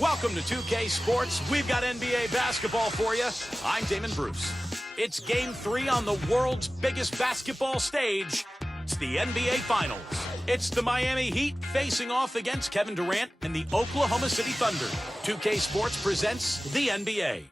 Welcome to 2K Sports. We've got NBA basketball for you. I'm Damon Bruce. It's Game 3 on the world's biggest basketball stage. It's the NBA Finals. It's the Miami Heat facing off against Kevin Durant and the Oklahoma City Thunder. 2K Sports presents the NBA.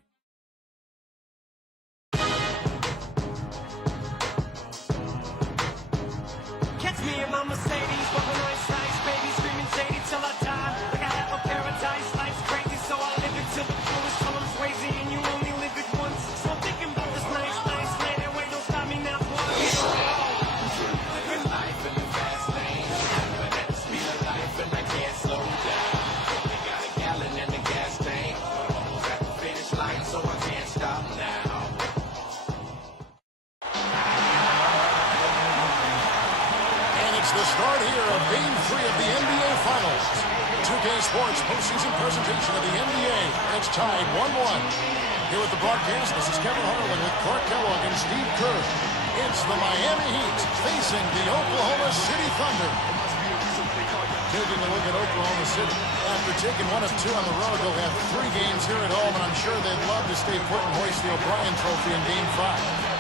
Catch me in my Mercedes, walking nice, baby, screaming shady till I die. Like I have a paradise, life's crazy, so I live it till the fullest till I'm crazy, and you only live it once. So I'm thinking about this nice land, and wait, don't stop me now, boy. Living life in the fast lane, but at the speed of life, and I can't slow down. Only got a gallon in the gas tank, almost at the finish line, so I can't stop now. It's the start here of Game 3 of the NBA Finals. 2K Sports postseason presentation of the NBA. It's tied 1-1. Here with the broadcast, this is Kevin Harlan with Clark Kellogg and Steve Kerr. It's the Miami Heat facing the Oklahoma City Thunder. Taking a look at Oklahoma City. After taking 1 of 2 on the road, they'll have 3 games here at home, and I'm sure they'd love to stay put and hoist the O'Brien Trophy in Game 5.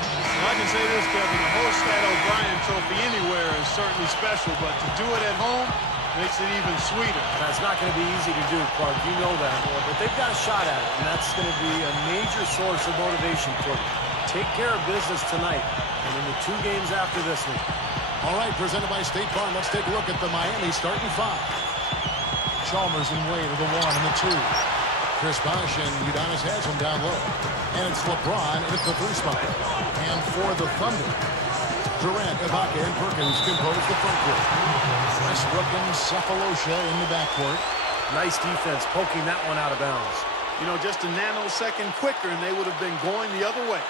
I can say this, Kevin, to host that O'Brien Trophy anywhere is certainly special, but to do it at home makes it even sweeter. That's not going to be easy to do, Clark. You know that. But they've got a shot at it, and that's going to be a major source of motivation for them. Take care of business tonight and in the 2 games after this one. All right, presented by State Farm. Let's take a look at the Miami starting 5. Chalmers and Wade are the 1 and the 2. Chris Bosh and Udonis Haslem down low. And it's LeBron at the 3 spot. And for the Thunder, Durant, Ibaka, and Perkins compose the front court. Westbrook and Cephalosha in the backcourt. Nice defense, poking that one out of bounds. You know, just a nanosecond quicker, and they would have been going the other way.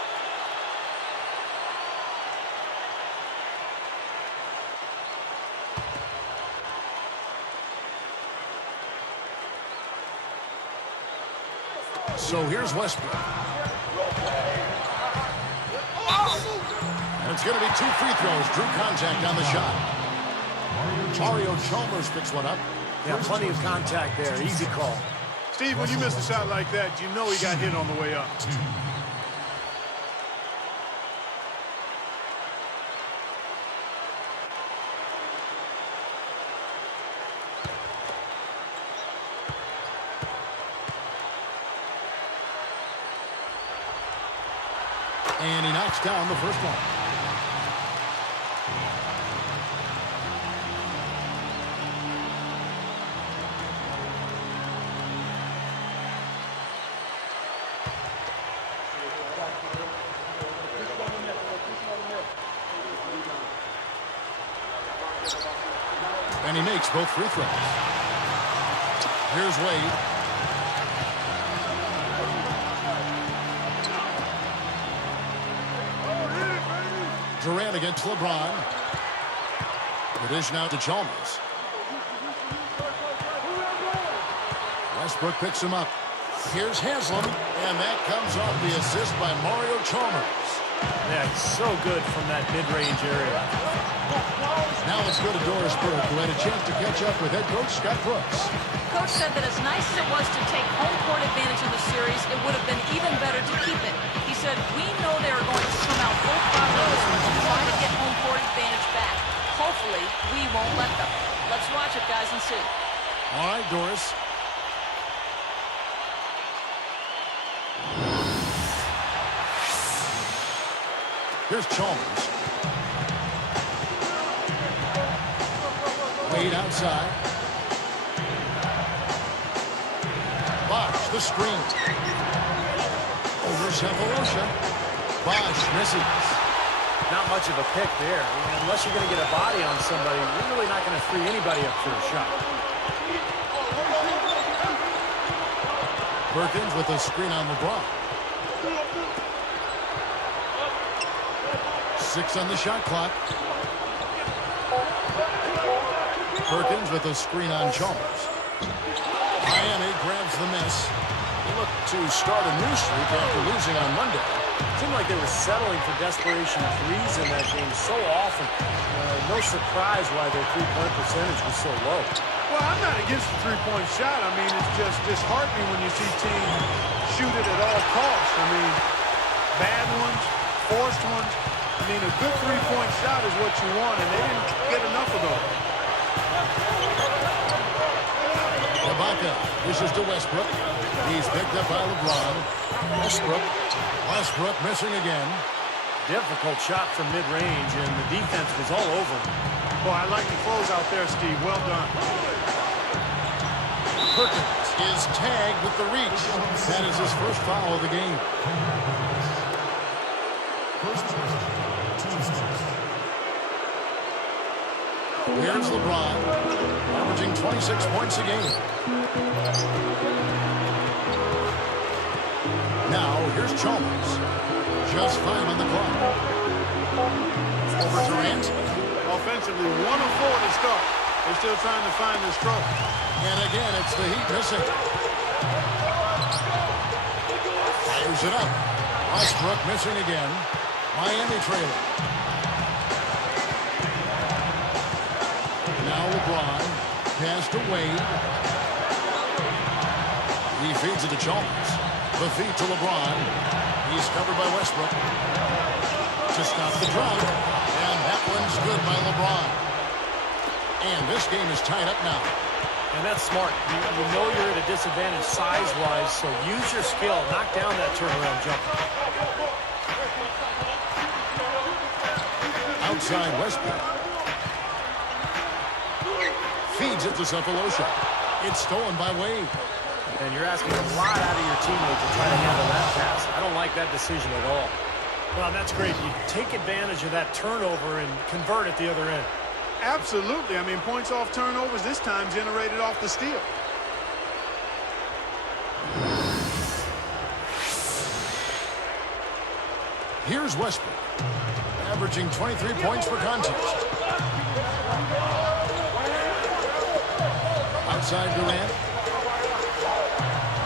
So here's Westbrook. And it's going to be 2 free throws. Drew contact on the shot. Mario Chalmers picks one up. Yeah, plenty of contact there. Easy call. Steve, when you miss a shot like that, you know he got hit on the way up. And he knocks down the first one. And he makes both free throws. Here's Wade. Durant against LeBron. The dish now to Chalmers. Westbrook picks him up. Here's Haslem, and that comes off the assist by Mario Chalmers. Yeah, he's so good from that mid-range area. Now let's go to Doris Burke, who had a chance to catch up with head coach Scott Brooks. Coach said that as nice as it was to take home court advantage in the series, it would have been even better to keep it. He said, we know they are going to come out full throttle this one to try to get home court advantage back. Hopefully, we won't let them. Let's watch it, guys, and see. All right, Doris. Here's Chalmers. Wade outside. Bosh, the screen. Over Cephalosha. Bosh misses. Not much of a pick there. Unless you're going to get a body on somebody, you're really not going to free anybody up for a shot. Perkins with a screen on LeBron. 6 on the shot clock. Perkins with a screen on Chalmers. Miami grabs the miss. They look to start a new streak after losing on Monday. It seemed like they were settling for desperation threes in that game so often. No surprise why their 3-point percentage was so low. Well, I'm not against the three-point shot. I mean, it's just disheartening when you see teams shoot it at all costs. I mean, bad ones, forced ones. I mean, a good three-point shot is what you want, and they didn't get enough of those. Ibaka dishes to Westbrook. He's picked up by LeBron. Westbrook missing again. Difficult shot from mid-range, and the defense was all over him. Boy, I like the close out there, Steve. Well done. Perkins is tagged with the reach. That is his first foul of the game. Here's LeBron, averaging 26 points a game. Now, here's Chalmers. Just 5 on the clock. Over Durant. Offensively, 1 of 4 to start. They're still trying to find their stroke. And again, it's the Heat missing. Fires it up. Westbrook missing again. Miami trailing. Now LeBron. Pass to Wade. He feeds it to Chalmers. The feed to LeBron. He's covered by Westbrook. To stop the drought. And that one's good by LeBron. And this game is tied up now. And that's smart. You know you're at a disadvantage size-wise, so use your skill. Knock down that turnaround jumper. Outside Westbrook. Feeds it to Cephalosha. It's stolen by Wade. And you're asking a lot out of your teammate to try to handle that pass. I don't like that decision at all. Well, that's great. You take advantage of that turnover and convert at the other end. Absolutely. I mean, points off turnovers this time generated off the steal. Here's Westbrook, averaging 23 points per contest. Outside Durant.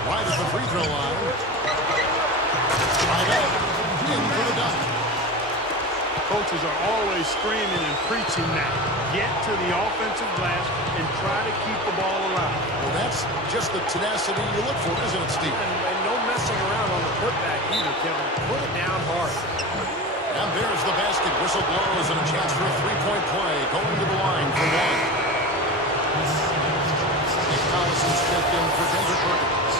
Right at the free throw line. Right up. In for the dunk. Coaches are always screaming and preaching that. Get to the offensive glass and try to keep the ball alive. Well, that's just the tenacity you look for, isn't it, Steve? And no messing around on the putback either, Kevin. Put it down hard. And there's the basket. Whistle blows and a chance for a three-point play. Going to the line for one. Nick Collison's stepped in for Kendrick Perkins.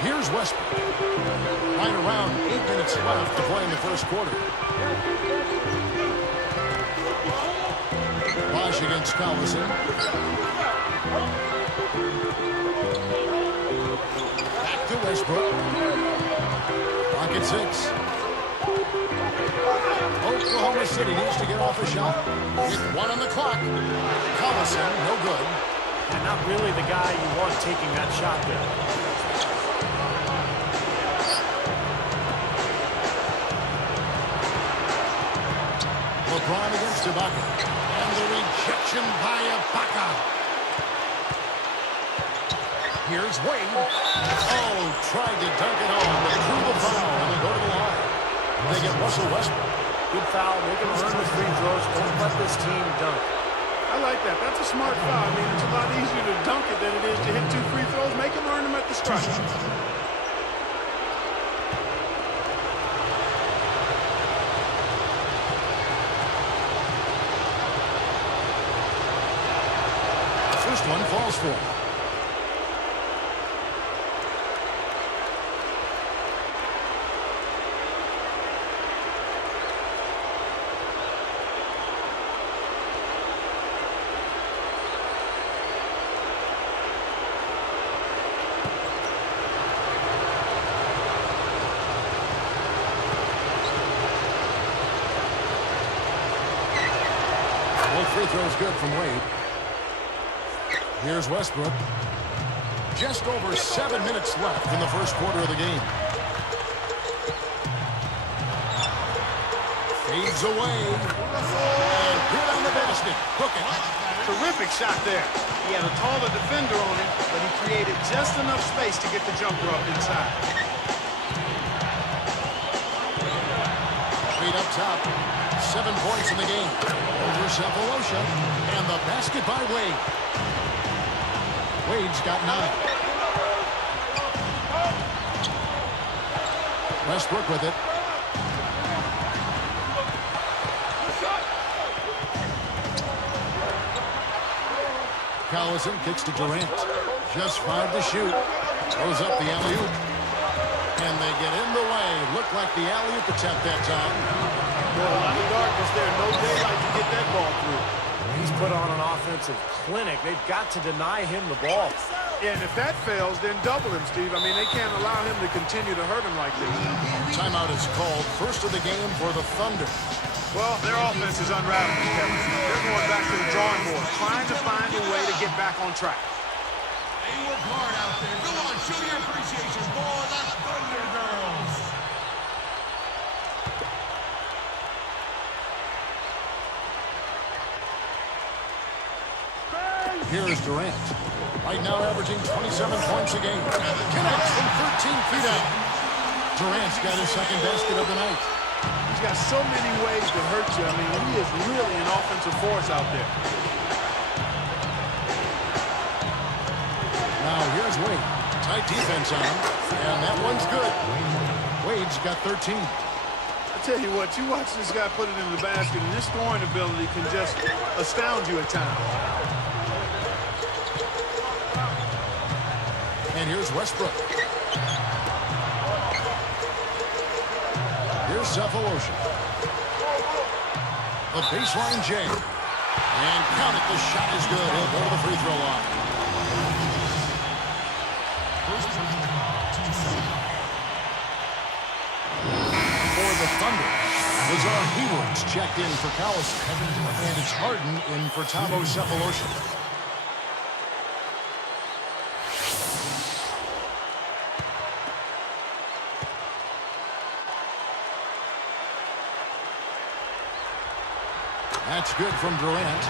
Here's Westbrook. Right around 8 minutes left to play in the first quarter. Bosh against Collison. Back to Westbrook. Clock at 6. Oklahoma City needs to get off a shot. With 1 on the clock. Collison, no good. And not really the guy you want taking that shot there. LeBron against Ibaka. And the rejection by Ibaka. Here's Wade. Oh, tried to dunk it home, but drew the foul, and they go to the line. They get Russell Westbrook. Good foul. Make him earn the free throws. Don't let this team dunk. I like that. That's a smart foul. I mean, it's a lot easier to dunk it than it is to hit 2 free throws. Make him earn them at the stripe. First one falls for him. Free throw's good from Wade. Here's Westbrook. Just over 7 minutes left in the first quarter of the game. Fades away. And hit on the basket. Hook it. Terrific shot there. He had a taller defender on him, but he created just enough space to get the jumper up inside. Wade up top. 7 points in the game. Over Sefolosha. And the basket by Wade. Wade's got 9. Westbrook with it. Collison kicks to Durant. Just 5 to shoot. Throws up the alley-oop. And they get in the way. Looked like the alley-oop attempt that time. Boy, a lot of darkness there. No daylight to get that ball through. He's put on an offensive clinic. They've got to deny him the ball. Yeah, and if that fails, then double him, Steve. I mean, they can't allow him to continue to hurt him like this. Timeout is called. First of the game for the Thunder. Well, their offense is unraveling, Kevin. They're going back to the drawing board, trying to find a way to get back on track. They work hard out there. Go on, show your appreciation for the Thunder Girls. Here's Durant. Right now averaging 27 points a game. Connects from 13 feet out. Durant's got his second basket of the night. He's got so many ways to hurt you. I mean, he is really an offensive force out there. Now here's Wade. Tight defense on him. And that one's good. Wade's got 13. I tell you what, you watch this guy put it in the basket, and his scoring ability can just astound you at times. And here's Westbrook. Here's Sefolosha. The baseline J. And count it, the shot is good. He'll go to the free throw line. For the Thunder, Lazar Hayward's checked in for Collison. And it's Harden in for Thabo Sefolosha. That's good from Durant.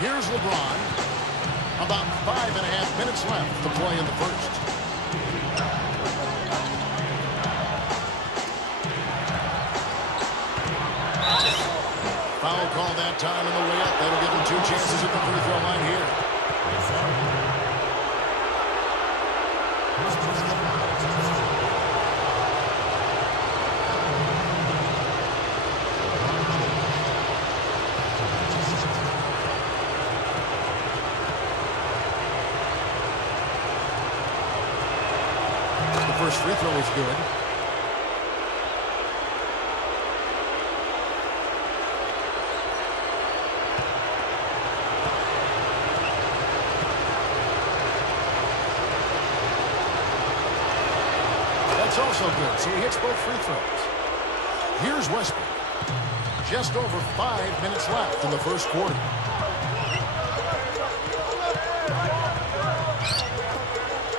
Here's LeBron. About 5.5 minutes left to play in the first. Foul call that time in the way up. That'll give him 2 chances at the free throw line here. First free throw is good. That's also good, so he hits both free throws. Here's Westbrook. Just over 5 minutes left in the first quarter.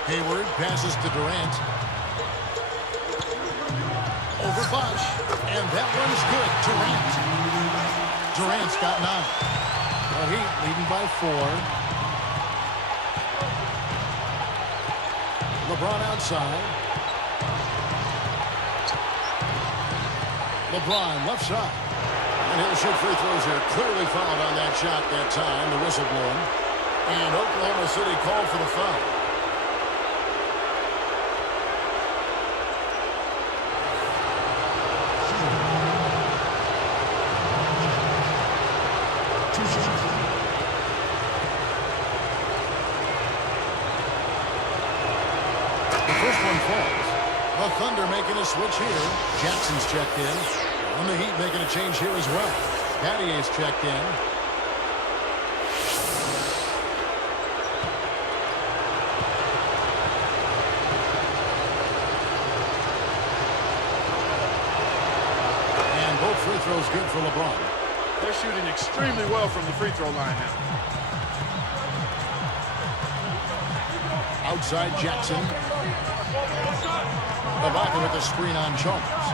Hayward passes to Durant. Over Bosh. And that one's good. Durant. Durant's got 9. The Heat leading by 4. LeBron outside. LeBron left side. And he'll shoot free throws here. Clearly fouled on that shot that time. The whistle blown. And Oklahoma City called for the foul. The Thunder making a switch here. Jackson's checked in. And the Heat making a change here as well. Battier's checked in. And both free throws good for LeBron. They're shooting extremely well from the free throw line now. Outside Jackson. Ibaka with the screen on Chalmers.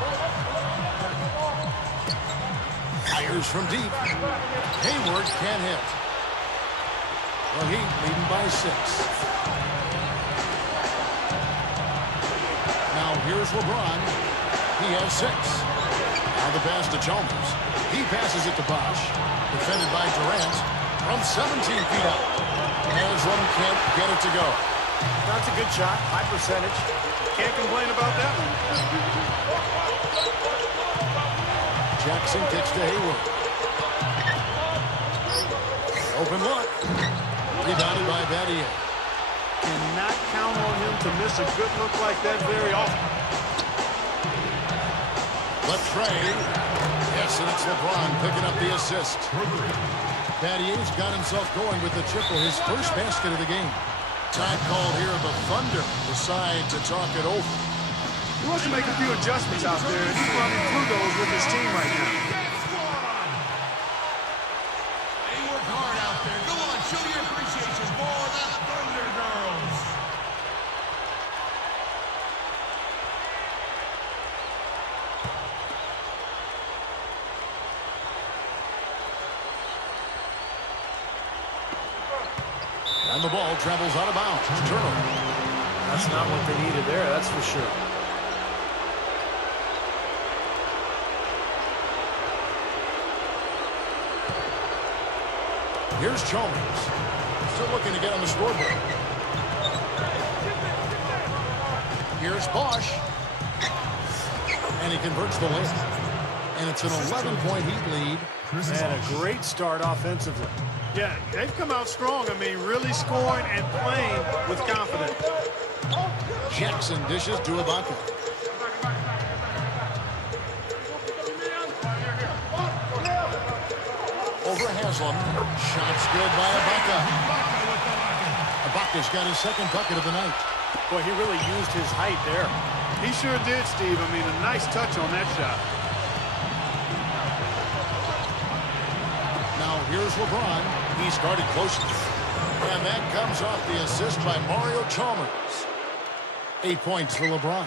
Here's from deep. Hayward can't hit. The Heat leading by 6. Now here's LeBron. He has 6. Now the pass to Chalmers. He passes it to Bosch. Defended by Durant from 17 feet out. Haslam can't get it to go. That's a good shot. High percentage. Can't complain about that one. Jackson kicks to Hayward. Open look. Rebounded by Battier. Cannot count on him to miss a good look like that very often. But Trey. Yes, and it's LeBron picking up the assist. Battier's got himself going with the triple, his first basket of the game. Time call here. The Thunder decide to talk it over. He wants to make a few adjustments out there, and he's running through those with his team right now. They work hard out there. Go on, show your appreciation for the Thunder Girls. And the ball travels out of bounds. Turnover. That's not what they needed there, that's for sure. Here's Chalmers. Still looking to get on the scoreboard. Here's Bosch. And he converts the lead. And it's an 11-point Heat lead. And a great start offensively. Yeah, they've come out strong. I mean, really scoring and playing with confidence. Jackson dishes to Ibaka. Over Haslam. Shots good by Ibaka. Ibaka's got his second bucket of the night. Boy, he really used his height there. He sure did, Steve. I mean, a nice touch on that shot. Now here's LeBron. He started closely. And that comes off the assist by Mario Chalmers. 8 points for LeBron.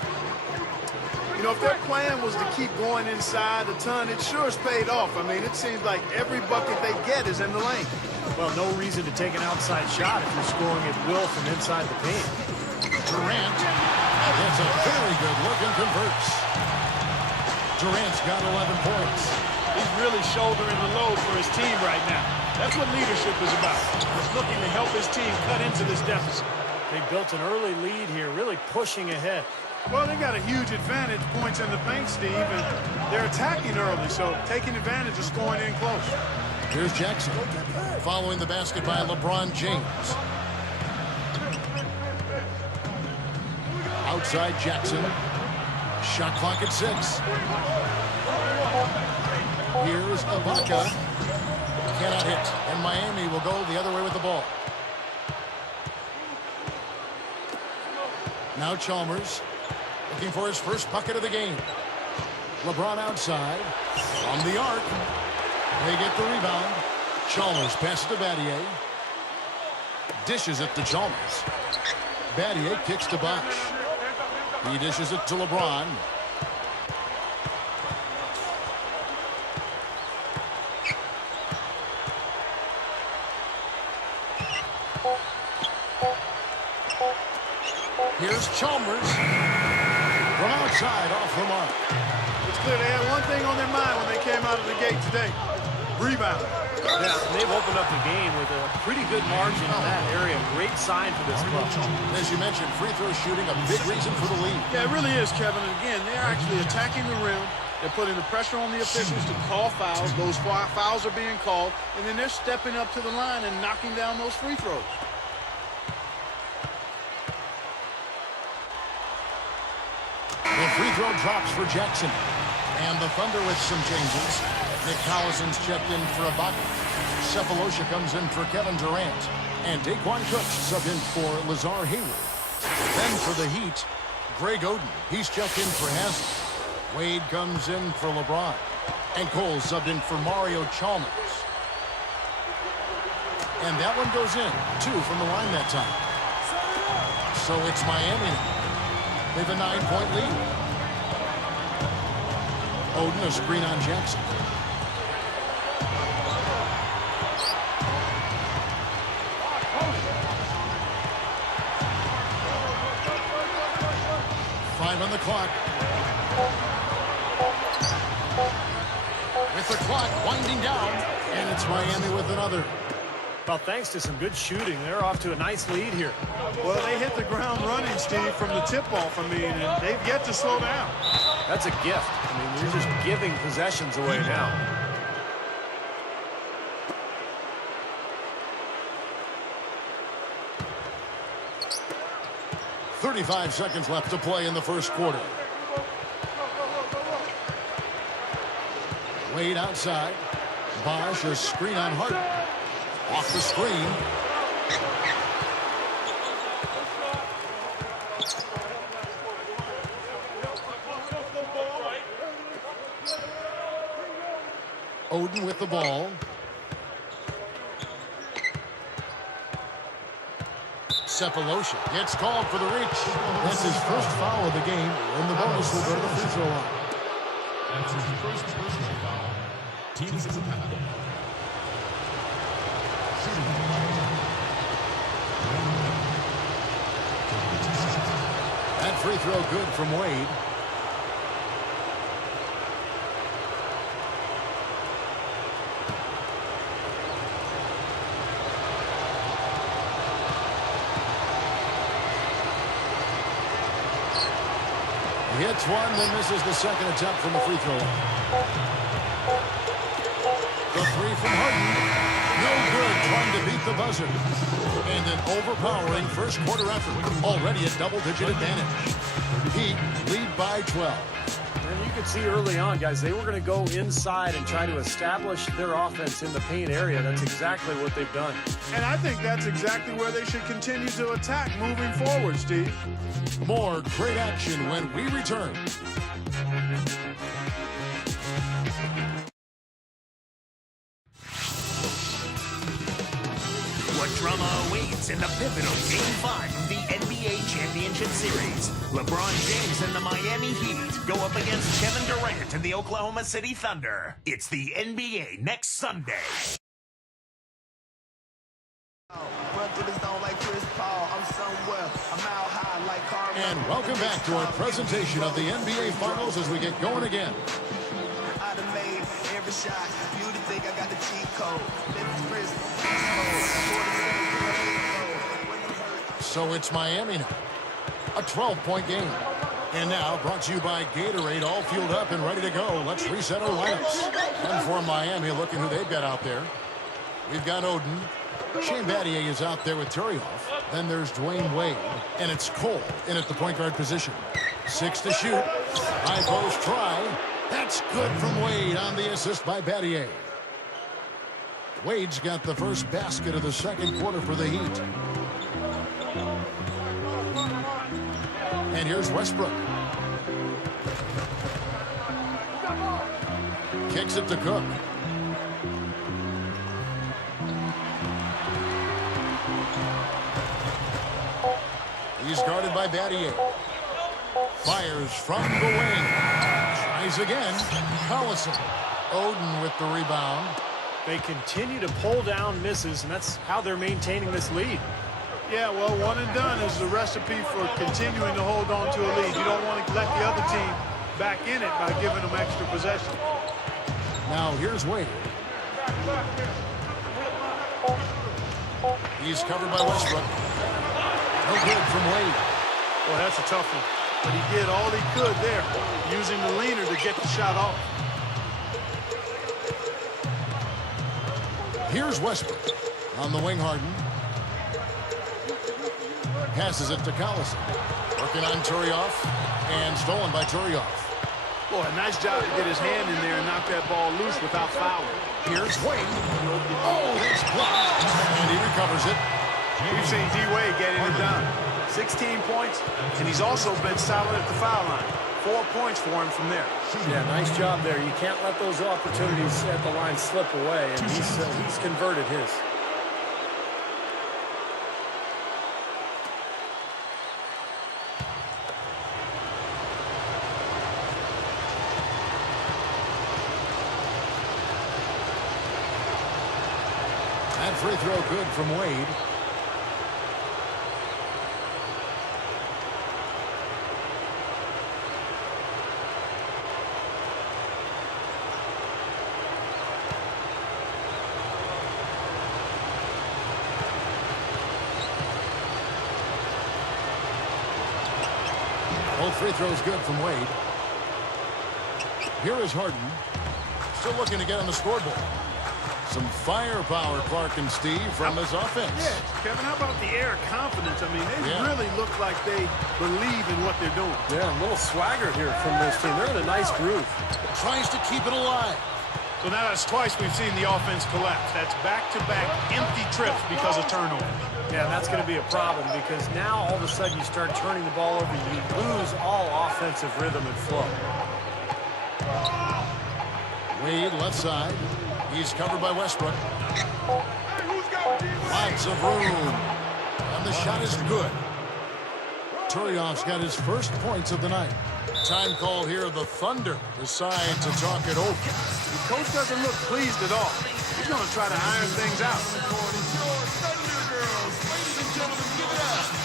You know, if their plan was to keep going inside a ton, it sure has paid off. I mean, it seems like every bucket they get is in the lane. Well, no reason to take an outside shot if you're scoring at will from inside the paint. Durant gets a very good look and converts. Durant's got 11 points. He's really shouldering the load for his team right now. That's what leadership is about. He's looking to help his team cut into this deficit. They built an early lead here, really pushing ahead. Well, they got a huge advantage, points in the paint, Steve, and they're attacking early, so taking advantage of scoring in close. Here's Jackson. Following the basket by LeBron James. Outside Jackson. Shot clock at 6. Here's Ibaka. Cannot hit. And Miami will go the other way with the ball. Now Chalmers. Looking for his first bucket of the game. LeBron outside. On the arc. They get the rebound. Chalmers passes to Battier. Dishes it to Chalmers. Battier kicks to Bosch. He dishes it to LeBron. Here's Chalmers. From outside, off the mark. It's clear they had one thing on their mind when they came out of the gate today. Rebound. Yeah, they've opened up the game with a pretty good margin in that area. Great sign for this club. As you mentioned, free throw shooting, a big reason for the lead. Yeah, it really is, Kevin. And again, they're actually attacking the rim. They're putting the pressure on the officials to call fouls. Those fouls are being called. And then they're stepping up to the line and knocking down those free throws. The free throw drops for Jackson. And the Thunder with some changes. Nick Collison's checked in for Ibaka. Cephalosha comes in for Kevin Durant. And Daquan Cook subbed in for Lazar Hayward. Then for the Heat, Greg Oden. He's checked in for Haslam. Wade comes in for LeBron. And Cole subbed in for Mario Chalmers. And that one goes in. 2 from the line that time. So it's Miami now. They have a 9-point lead. Oden, a screen on Jackson. time on the clock. With the clock winding down, and it's Miami with another. Well, thanks to some good shooting, they're off to a nice lead here. Well, they hit the ground running, Steve, from the tip-off. I mean, and they've yet to slow down. That's a gift. I mean, you're just giving possessions away now. .35 seconds left to play in the first quarter. Wade outside. Bosch, a screen on Harden. Off the screen. Oden with the ball. Cephalosha gets called for the reach. That's his first foul of the game, and the bonus will go to the free throw line. That's his first personal foul. Teams is a foul. That free throw good from Wade. He hits one, then misses the second attempt from the free throw line. The three from Harden. No good, trying to beat the buzzer. And an overpowering first quarter effort. Already a double-digit advantage. Heat lead by 12. And you could see early on, guys, they were going to go inside and try to establish their offense in the paint area. That's exactly what they've done. And I think that's exactly where they should continue to attack moving forward, Steve. More great action when we return. What drama awaits in the pivotal Game 5 of the NBA Championship Series? LeBron James and the Miami Heat go up against Kevin Durant and the Oklahoma City Thunder. It's the NBA next Sunday. And welcome back to our presentation of the NBA Finals as we get going again. So it's Miami now. A 12-point game. And now brought to you by Gatorade, all fueled up and ready to go. Let's reset our lineups. And for Miami, looking who they've got out there. We've got Oden. Shane Battier is out there with Turioff. Then there's Dwayne Wade. And it's Cole in at the point guard position. 6 to shoot. High post try. That's good from Wade on the assist by Battier. Wade's got the first basket of the second quarter for the Heat. And here's Westbrook. Kicks it to Cook. He's guarded by Battier. Fires from the wing. Tries again. Collison. Oden with the rebound. They continue to pull down misses, and that's how they're maintaining this lead. Yeah, well, one and done is the recipe for continuing to hold on to a lead. You don't want to let the other team back in it by giving them extra possession. Now here's Wade. He's covered by Westbrook. No good from Wade. Well, that's a tough one. But he did all he could there, using the leaner to get the shot off. Here's Westbrook. On the wing, Harden. Passes it to Collison. Working on Turioff. And stolen by Turioff. Boy, a nice job to get his hand in there and knock that ball loose without fouling. Here's Wade. Oh, that's blocked. And he recovers it. We've seen D-Wade getting it done. 16 points, and he's also been solid at the foul line. 4 points for him from there. Yeah, nice job there. You can't let those opportunities at the line slip away, and he's converted his. That free throw good from Wade. free throw's good from Wade. Here is Harden. Still looking to get on the scoreboard. Some firepower, Clark and Steve, from his offense. Yeah, Kevin, how about the air of confidence? I mean, they really look like they believe in what they're doing. Yeah, a little swagger here from this team. They're in a nice groove. Tries to keep it alive. So now that's twice we've seen the offense collapse. That's back-to-back empty trips because of turnover. Yeah, that's going to be a problem because now all of a sudden you start turning the ball over. You lose all offensive rhythm and flow. Wade, left side. He's covered by Westbrook. Lots of room. And the shot is good. Turiaf's got his first points of the night. Time called here. The Thunder decide to talk it over. The coach doesn't look pleased at all. He's going to try to iron things out. Thunder Girls. Ladies and gentlemen, give it up.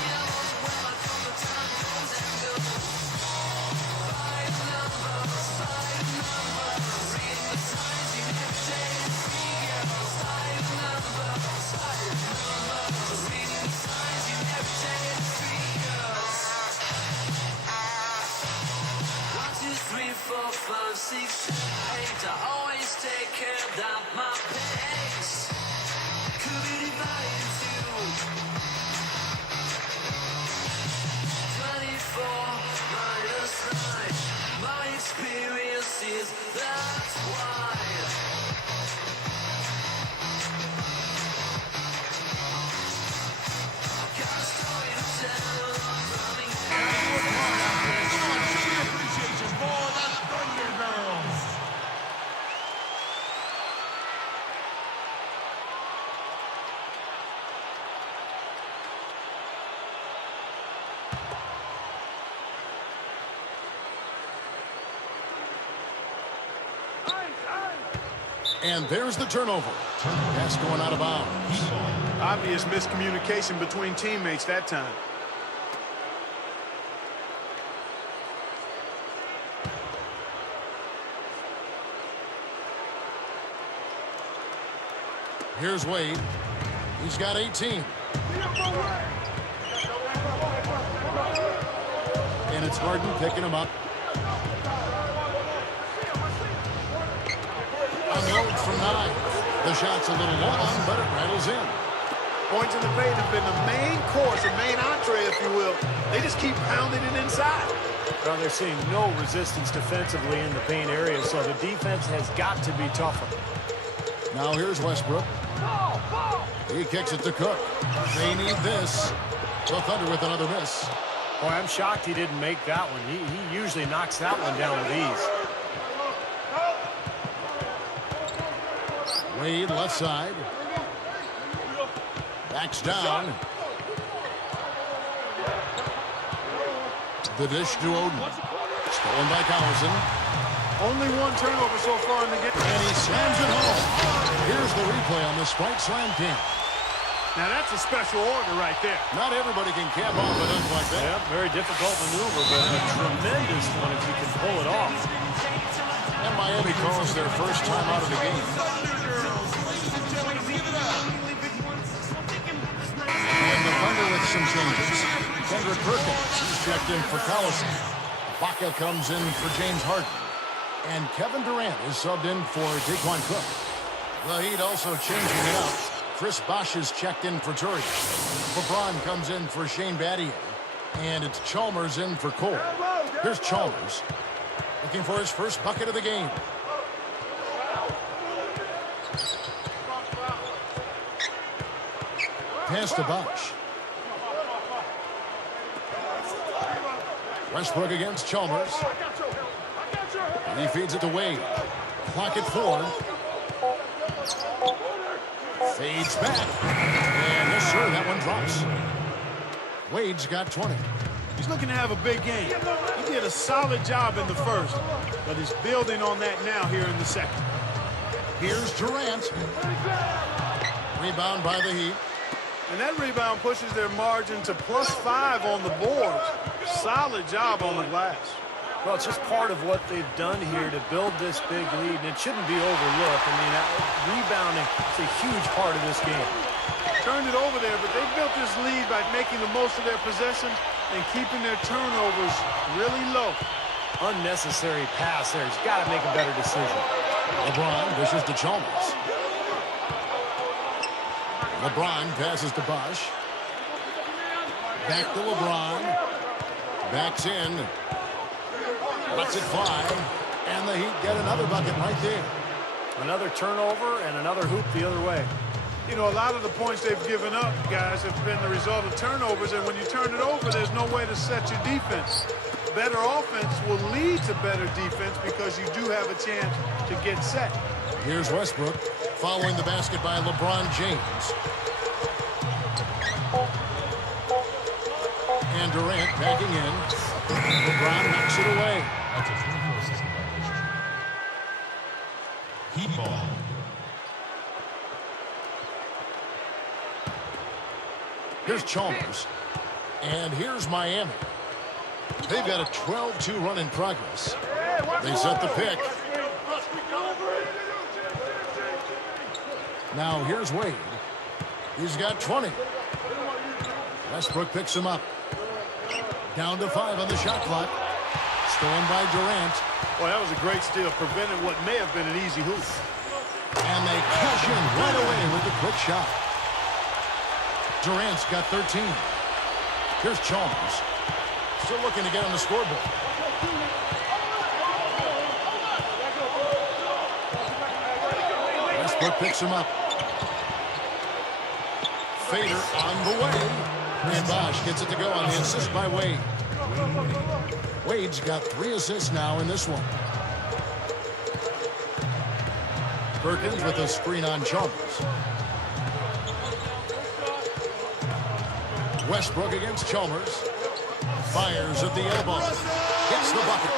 And there's the turnover. Pass going out of bounds. Obvious miscommunication between teammates that time. Here's Wade. He's got 18. And it's Harden picking him up. Unload from 9. The shot's a little long, but it rattles in. Points in the paint have been the main course, or main entree, if you will. They just keep pounding it inside. Well, they're seeing no resistance defensively in the paint area, so the defense has got to be tougher. Now here's Westbrook. He kicks it to Cook. They need this. The Thunder with another miss. Boy, I'm shocked he didn't make that one. He usually knocks that one down with ease. Wade, left side. Backs down. The dish to Oden. Stolen by Collison. Only one turnover so far in the game. And he slams it home. Here's the replay on the Sprite Slam Camp. Now that's a special order right there. Not everybody can camp off a dunk like that. Yeah, very difficult maneuver, but a tremendous one if you can pull it off. And Miami calls their first time out of the game. And the Thunder with some changes. Kendrick Perkins, he's checked in for Collison. Baca comes in for James Harden. And Kevin Durant is subbed in for Daquan Cook. The Heat also changing it up. Chris Bosh is checked in for Turiaf. LeBron comes in for Shane Battier. And it's Chalmers in for Cole. Here's Chalmers, looking for his first bucket of the game. Pass to Bosh. Westbrook against Chalmers. He feeds it to Wade. Clock at 4. Fades back. And yes, sir, that one drops. Wade's got 20. He's looking to have a big game. He did a solid job in the first, but he's building on that now here in the second. Here's Durant. Rebound by the Heat. And that rebound pushes their margin to +5 on the board. Solid job on the glass. Well, it's just part of what they've done here to build this big lead, and it shouldn't be overlooked. I mean, rebounding is a huge part of this game. turned it over there, but they built this lead by making the most of their possessions and keeping their turnovers really low. Unnecessary pass there. He's got to make a better decision. LeBron dishes to Chalmers. LeBron passes to Bosch. Back to LeBron. Backs in. Lets it fly. And the Heat get another bucket right there. Another turnover and another hoop the other way. You know, a lot of the points they've given up, guys, have been the result of turnovers, and when you turn it over, there's no way to set your defense. Better offense will lead to better defense because you do have a chance to get set. Here's Westbrook following the basket by LeBron James. And Durant backing in. LeBron knocks it away. That's a 3-4 system violation. Heat ball. Here's Chalmers. And here's Miami. They've got a 12-2 run in progress. They set the pick. Now here's Wade. He's got 20. Westbrook picks him up. Down to 5 on the shot clock. Stolen by Durant. Well, that was a great steal, prevented what may have been an easy hoop. And they cash in right away with the quick shot. Durant's got 13. Here's Chalmers. Still looking to get on the scoreboard. Westbrook picks him up. Fader on the way. And Bosch gets it to go on the assist by Wade. Wade's got 3 assists now in this one. Perkins with a screen on Chalmers. Westbrook against Chalmers. Fires at the elbow. Hits the bucket.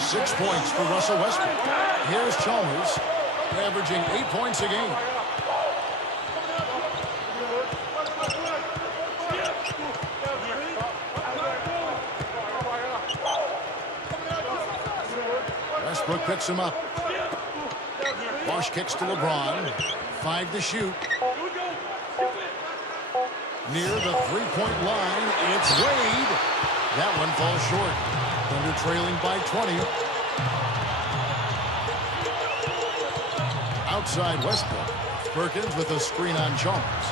6 points for Russell Westbrook. Here's Chalmers, averaging 8 points a game. Westbrook picks him up. Bosch kicks to LeBron. 5 to shoot. Near the three-point line, it's Wade. That one falls short. Thunder trailing by 20. Outside Westbrook. Perkins with a screen on Chalmers.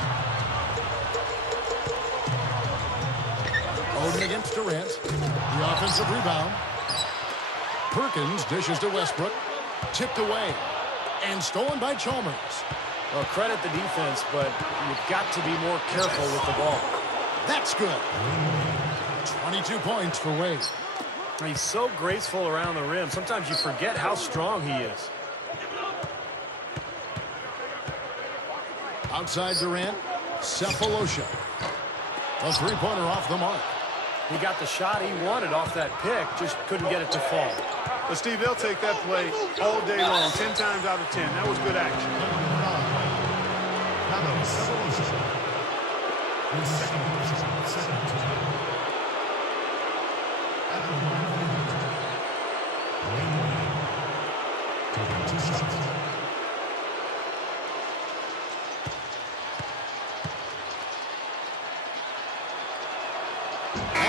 Oden against Durant. The offensive rebound. Perkins dishes to Westbrook. Tipped away. And stolen by Chalmers. Well, credit the defense, but you've got to be more careful with the ball. That's good. 22 points for Wade. He's so graceful around the rim. Sometimes you forget how strong he is. Outside Durant, Cephalosha. A three-pointer off the mark. He got the shot he wanted off that pick, just couldn't get it to fall. But, Steve, they'll take that play all day long, 10 times out of 10. That was good action.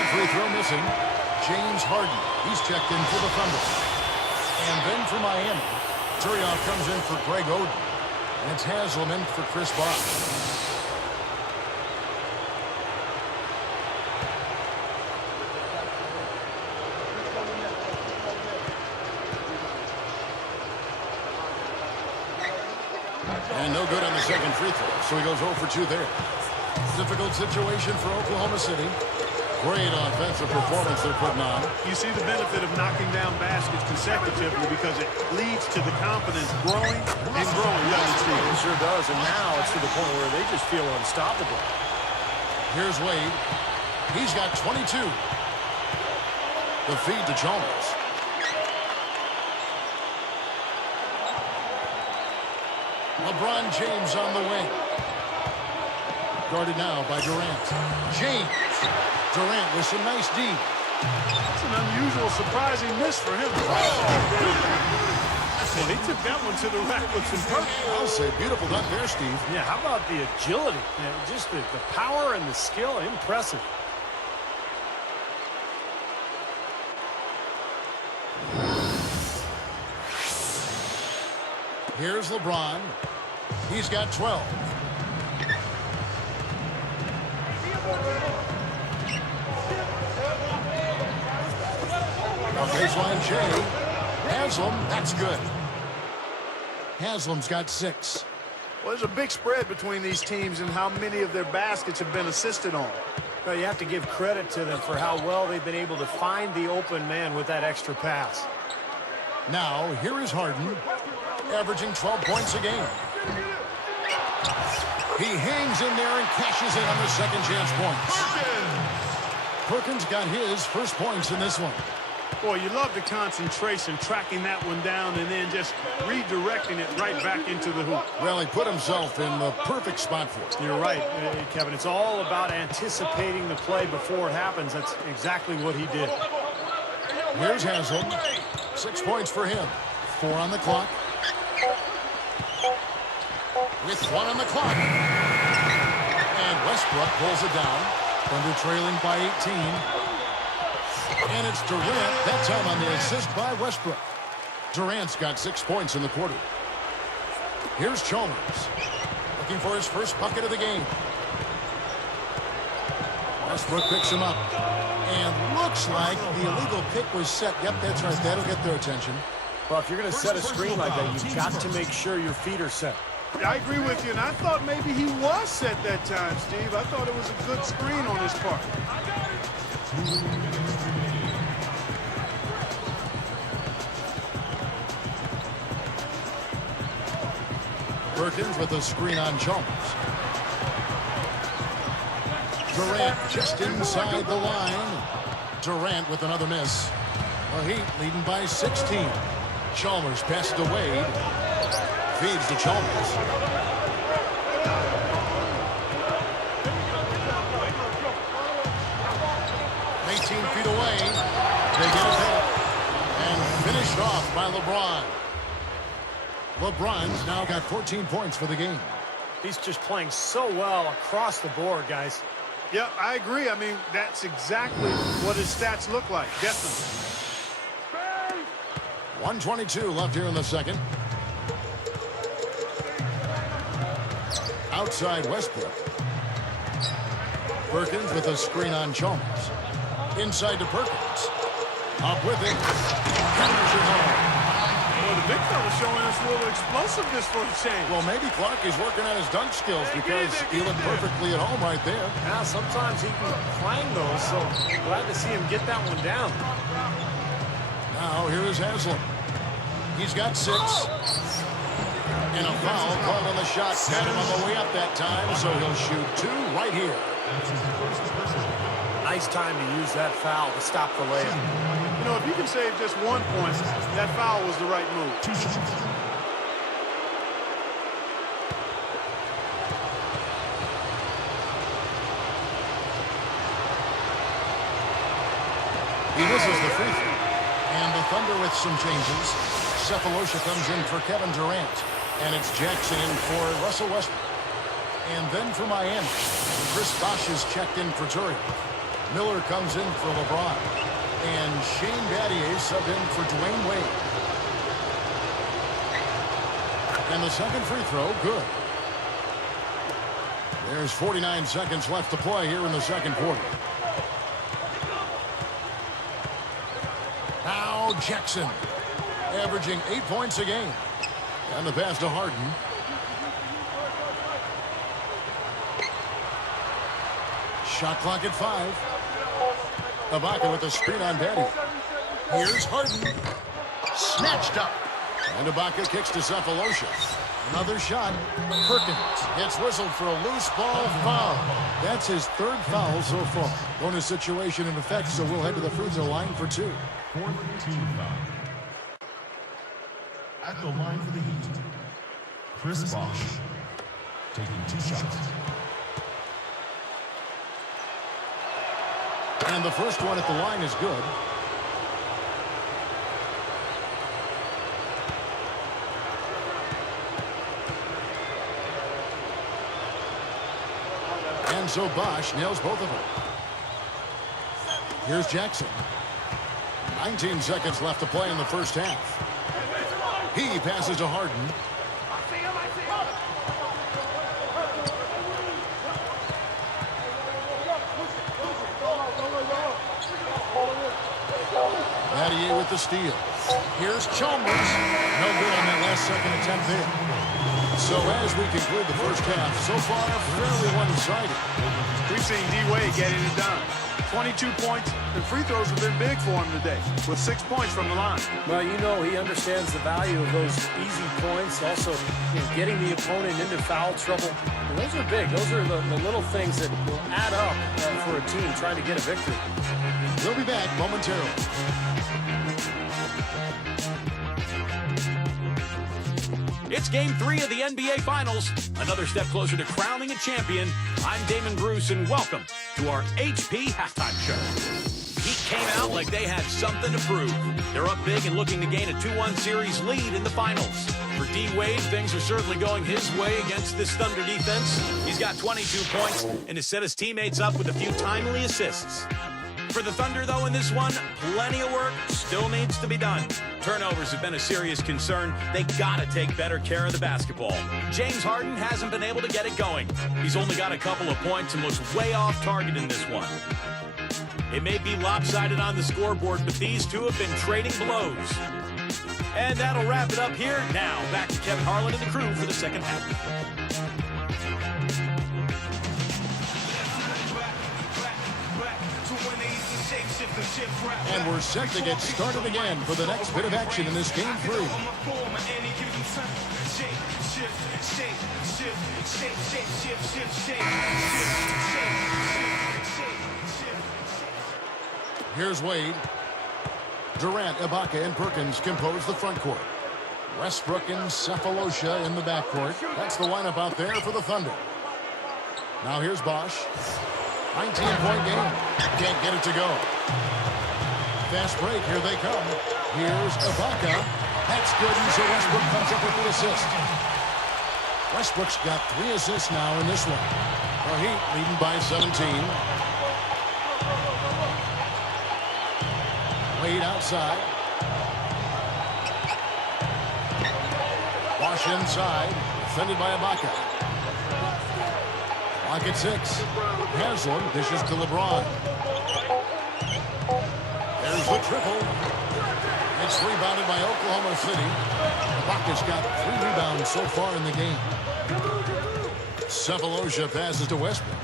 Free throw missing. James Harden. He's checked in for the Thunder. And then for Miami, Turioff comes in for Greg Oden. And it's Haslam for Chris Bosh. And no good on the second free throw, so he goes 0 for 2 there. Difficult situation for Oklahoma City. Great offensive performance they're putting on. You see the benefit of knocking down baskets consecutively because it leads to the confidence growing and growing, doesn't it, Steve? It sure does, and now it's to the point where they just feel unstoppable. Here's Wade. He's got 22. The feed to Chalmers. LeBron James on the wing. Guarded now by Durant. James. Durant with some nice D. It's an unusual, surprising miss for him. And He took that one to the rack with some purpose. I'll say beautiful dunk there, Steve. Yeah, how about the agility? Yeah, just the power and the skill, impressive. Here's LeBron. He's got 12. Now baseline Jay. Haslam, that's good. Haslam's got 6. Well, there's a big spread between these teams and how many of their baskets have been assisted on. Well, you have to give credit to them for how well they've been able to find the open man with that extra pass. Now, here is Harden, averaging 12 points a game. He hangs in there and cashes in on the second chance points. Perkins got his first points in this one. Boy, you love the concentration, tracking that one down and then just redirecting it right back into the hoop. Well, he put himself in the perfect spot for it. You're right, Kevin. It's all about anticipating the play before it happens. That's exactly what he did. Here's Haslam. 6 points for him. 4 on the clock. With 1 on the clock. And Westbrook pulls it down. Thunder trailing by 18. And it's Durant, that time on the assist by Westbrook. Durant's got 6 points in the quarter. Here's Chalmers, looking for his first bucket of the game. Westbrook picks him up. And looks like the illegal pick was set. Yep, that's right. That'll get their attention. Well, if you're going to set a screen like that, you've got to make sure your feet are set. Yeah, I agree with you, and I thought maybe he was set that time, Steve. I thought it was a good screen on his part. Perkins with a screen on Chalmers. Durant just inside the line. Durant with another miss. The Heat leading by 16. Chalmers passes to Wade. Feeds to Chalmers. Feet away. They get it back. And finished off by LeBron. LeBron's now got 14 points for the game. He's just playing so well across the board, guys. Yeah, I agree. I mean, that's exactly what his stats look like. Definitely. 1:22 left here in the second. Outside Westbrook. Perkins with a screen on Chalmers. Inside to Perkins. Up with it. Hammers it home. Well, the big fella showing us a little explosiveness for a change. Well, maybe Clark is working on his dunk skills because he looked perfectly at home right there. Yeah, sometimes he can clang those, so glad to see him get that one down. Now, here is Haslam. He's got 6. And a foul called on the shot. Had him on the way up that time, so he'll shoot 2 right here. Nice time to use that foul to stop the layup. You know, if you can save just 1 point, that foul was the right move. He misses the free throw. And the Thunder with some changes. Cephalosha comes in for Kevin Durant. And it's Jackson in for Russell Westbrook. And then for Miami, Chris Bosh is checked in for Turner. Miller comes in for LeBron. And Shane Battier subbed in for Dwayne Wade. And the second free throw, good. There's 49 seconds left to play here in the second quarter. Now Jackson, averaging 8 points a game. And the pass to Harden. Shot clock at 5. Ibaka with a screen on Battier. Here's Harden. Snatched up. And Ibaka kicks to Cephalosha. Another shot. Perkins gets whistled for a loose ball foul. That's his 3rd foul so far. Bonus situation in effect, so we'll head to the free throw line for 2. 4th team foul. At the line for the Heat, Chris Bosh taking 2 shots. And the first one at the line is good. And so Bosch nails both of them. Here's Jackson. 19 seconds left to play in the first half. He passes to Harden. Battier with the steal. Here's Chalmers. No good on that last second attempt there. So as we conclude the first half, so far fairly one-sided. We've seen D-Wade getting it done. 22 points, and free throws have been big for him today, with 6 points from the line. Well, you know, he understands the value of those easy points. Also, getting the opponent into foul trouble. And those are big. Those are the little things that will add up for a team trying to get a victory. We'll be back momentarily. It's Game 3 of the NBA Finals. Another step closer to crowning a champion. I'm Damon Bruce, and welcome to our HP Halftime Show. Heat came out like they had something to prove. They're up big and looking to gain a 2-1 series lead in the finals. For D-Wade, things are certainly going his way against this Thunder defense. He's got 22 points and has set his teammates up with a few timely assists. For the Thunder, though, in this one, plenty of work still needs to be done. Turnovers have been a serious concern. They gotta take better care of the basketball. James Harden hasn't been able to get it going. He's only got a couple of points and looks way off target in this one. It may be lopsided on the scoreboard, but these two have been trading blows. And that'll wrap it up here. Now, back to Kevin Harlan and the crew for the second half. And we're set to get started again for the next bit of action in this Game 3. Here's Wade. Durant, Ibaka, and Perkins compose the front court. Westbrook and Cephalosha in the backcourt. That's the lineup out there for the Thunder. Now here's Bosch. 19-point game. Can't get it to go. Fast break. Here they come. Here's Ibaka. That's good, and so Westbrook comes up with the assist. Westbrook's got 3 assists now in this one. The Heat leading by 17. Wade outside. Bosch inside. Defended by Ibaka. Clock at 6. Haslam dishes to LeBron. There's the triple. It's rebounded by Oklahoma City. Ibaka's got 3 rebounds so far in the game. Cephalosha passes to Westbrook.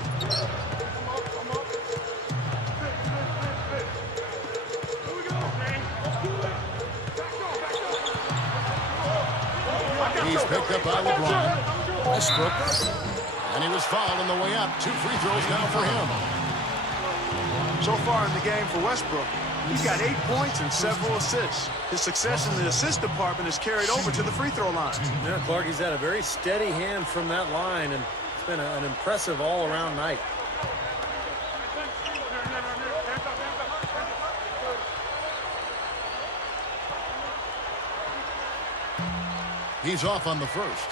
He's picked up by LeBron. Westbrook. And he was fouled on the way up. 2 free throws now for him. So far in the game for Westbrook, he's got 8 points and several assists. His success in the assist department is carried over to the free throw line. Yeah, Clark, he's had a very steady hand from that line, and it's been an impressive all-around night. He's off on the first.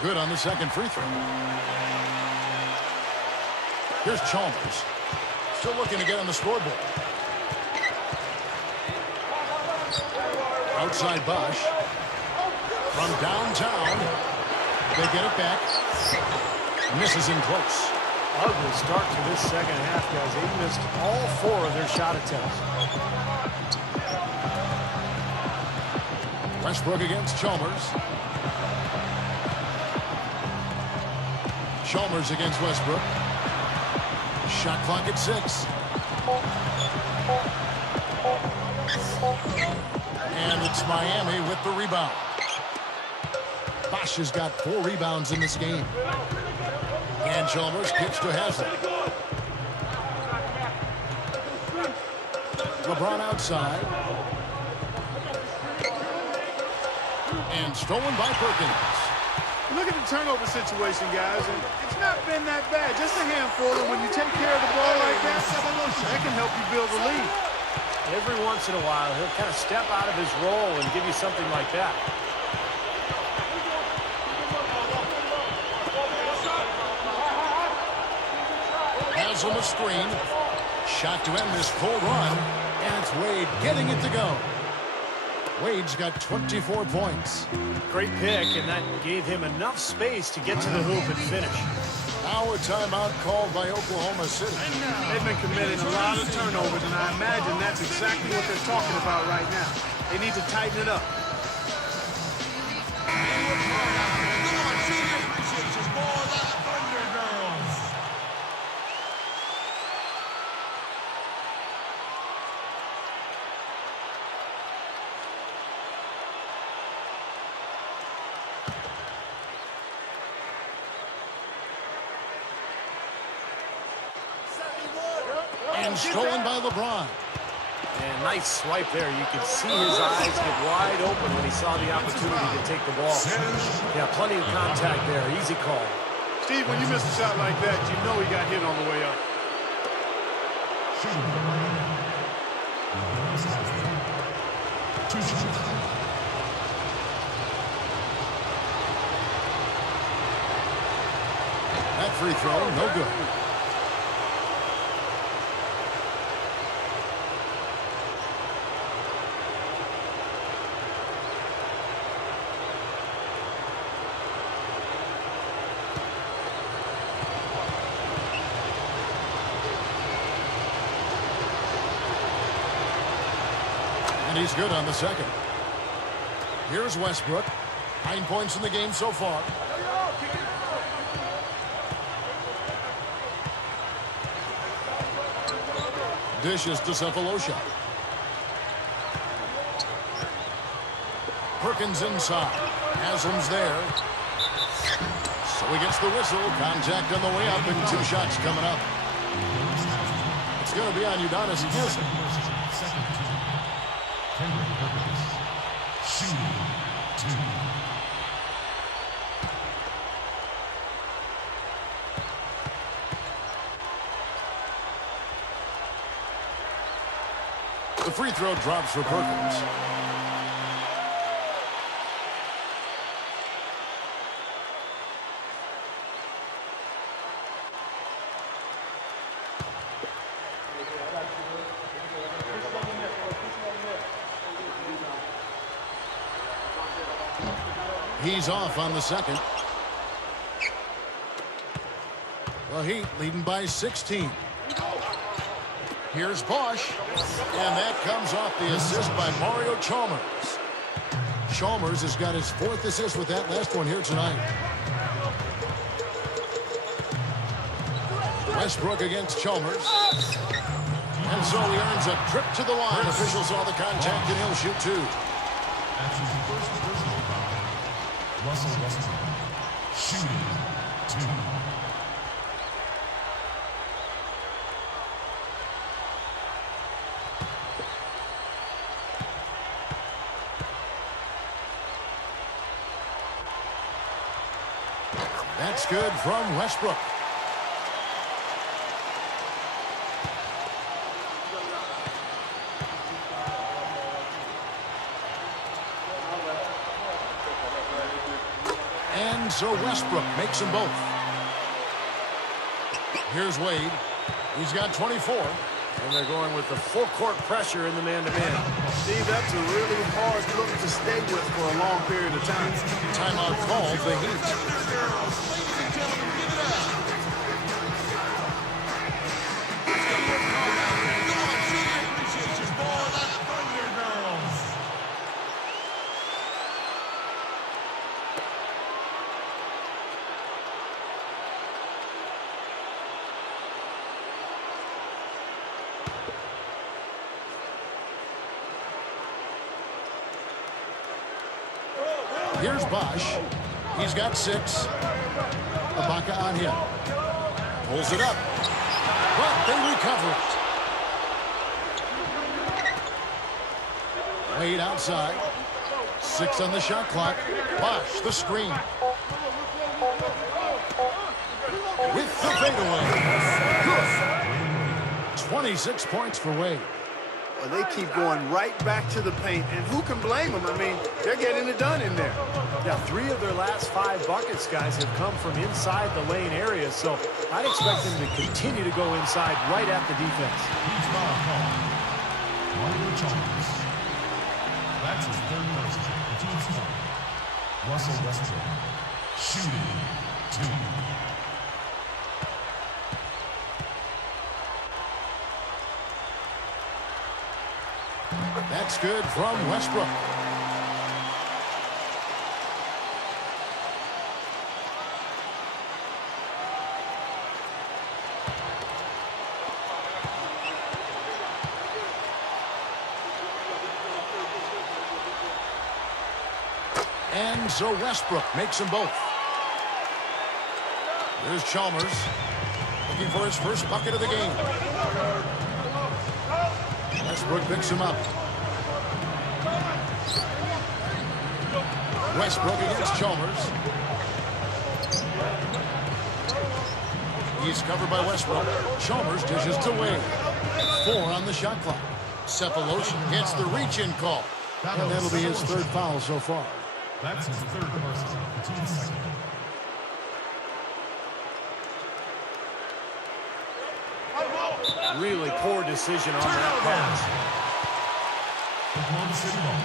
Good on the second free throw. Here's Chalmers. Still looking to get on the scoreboard. Outside Bosch. From downtown. They get it back. Misses in close. Ugly start to this second half, guys. They missed all 4 of their shot attempts. Westbrook against Chalmers. Chalmers against Westbrook. Shot clock at 6. And it's Miami with the rebound. Bosch has got 4 rebounds in this game. And Chalmers kicks to Haslam. LeBron outside. And stolen by Perkins. Look at the turnover situation, guys, and it's not been that bad. Just a handful, and when you take care of the ball like that, that can help you build a lead. Every once in a while, he'll kind of step out of his role and give you something like that. Has on the screen. Shot to end this full run, and it's Wade getting it to go. Wade's got 24 points. Great pick, and that gave him enough space to get to the hoop and finish. Now a timeout called by Oklahoma City. They've been committing a lot of turnovers, and I imagine that's exactly what they're talking about right now. They need to tighten it up. Go on, show your appreciation for the Thunder Girls. And stolen by LeBron. And nice swipe there. You could see his eyes get wide open when he saw the opportunity to take the ball. Yeah, plenty of contact there. Easy call. Steve, when you miss a shot like that, you know he got hit on the way up. That free throw, no good. And he's good on the second. Here's Westbrook. 9 points in the game so far. Dishes to Cephalosha. Perkins inside. Haslam's there. So he gets the whistle. Contact on the way up and 2 shots coming up. It's going to be on Udonis Haslem. The free throw drops for Perkins. He's off on the second. The Heat leading by 16. Here's Bosch, and that comes off the assist by Mario Chalmers. Chalmers has got his 4th assist with that last one here tonight. Westbrook against Chalmers. And so he earns a trip to the line. Officials saw the contact, and he'll shoot 2. That's his first personal foul. Russell Westbrook shooting 2. That's good from Westbrook. And so Westbrook makes them both. Here's Wade. He's got 24. And they're going with the full court pressure in the man-to-man. Steve, that's a really hard look to stay with for a long period of time. Timeout called the Heat. Here's Bosch. He's got 6. Ibaka on him. Pulls it up. But they recover it. Wade outside. 6 on the shot clock. Bosh, the screen. With the fadeaway. Good. 26 points for Wade. Well, they keep going right back to the paint, and who can blame them? I mean, they're getting it done in there. Yeah, 3 of their last 5 buckets, guys, have come from inside the lane area, so I'd expect them to continue to go inside right at the defense. Foul call. Mario Chalmers. That's his third personal. The team's foul. Russell Westbrook. Shooting 2. That's good from Westbrook. And so Westbrook makes them both. Here's Chalmers looking for his first bucket of the game. Westbrook picks him up. Westbrook against Chalmers. He's covered by Westbrook. Chalmers dishes to Wade. 4 on the shot clock. Sefolosha gets the reach-in call. And that'll be his 3rd foul so far. That's his 3rd personal. The team's second. Really poor decision on that pass. Oklahoma City ball.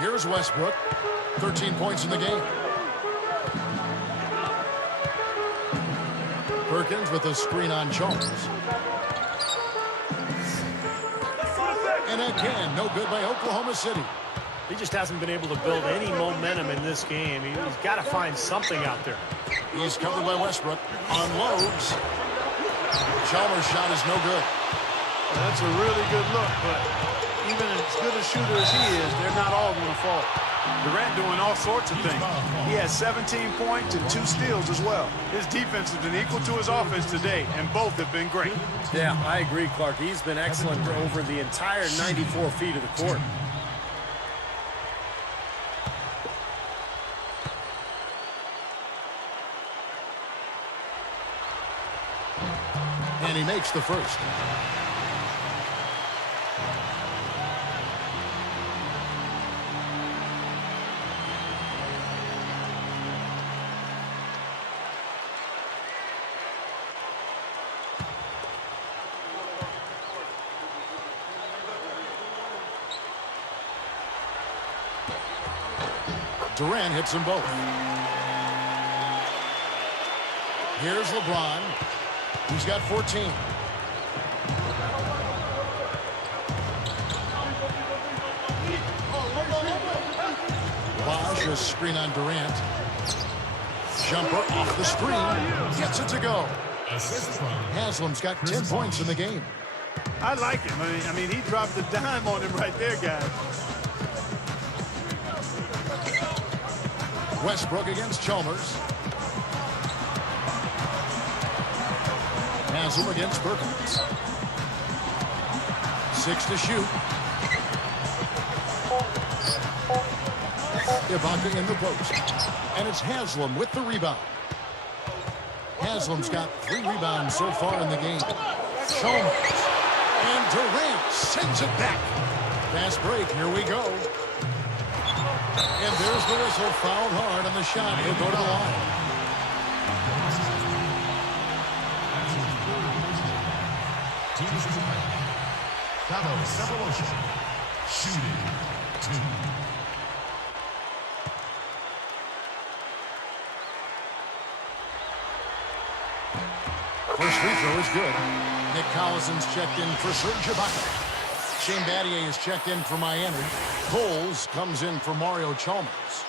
Here's Westbrook. 13 points in the game. Perkins with a screen on Chalmers. And again, no good by Oklahoma City. He just hasn't been able to build any momentum in this game. He's got to find something out there. He's covered by Westbrook. Unloads. Chalmers' shot is no good. That's a really good look, but even as good a shooter as he is, they're not all going to fall. Durant doing all sorts of things. He has 17 points and 2 steals as well. His defense has been equal to his offense today, and both have been great. Yeah, I agree, Clark. He's been excellent over the entire 94 feet of the court. And he makes the first. Durant hits them both. Here's LeBron. He's got 14. Bosh, a screen on Durant. Jumper off the screen. Gets it to go. Haslam's got 10 points in the game. I like him. I mean, he dropped the dime on him right there, guys. Westbrook against Chalmers. Haslam against Perkins. 6 to shoot. Ibaka in the post. And it's Haslam with the rebound. Haslam's got 3 rebounds so far in the game. Chalmers. And Durant sends it back. Fast break. Here we go. And there's the whistle. Fouled hard on the shot. He'll go to the line. Shooting 2. First free throw is good. Nick Collison's checked in for Serge Ibaka. Shane Battier is checked in for Miami. Coles comes in for Mario Chalmers.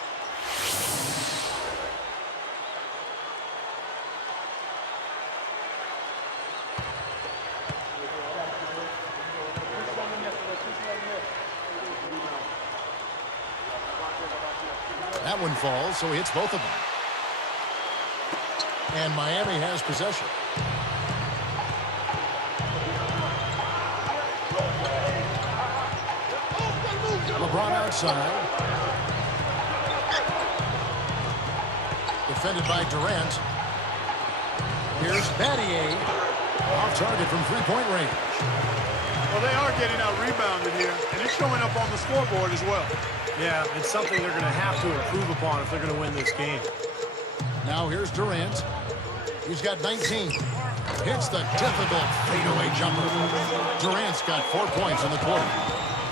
That one falls, so he hits both of them. And Miami has possession. LeBron outside. Defended by Durant. Here's Battier. Off target from three-point range. Well, they are getting out rebounded here, and it's showing up on the scoreboard as well. Yeah, it's something they're going to have to improve upon if they're going to win this game. Now here's Durant. He's got 19. Hits the difficult fadeaway jumper. Durant's got 4 points in the quarter.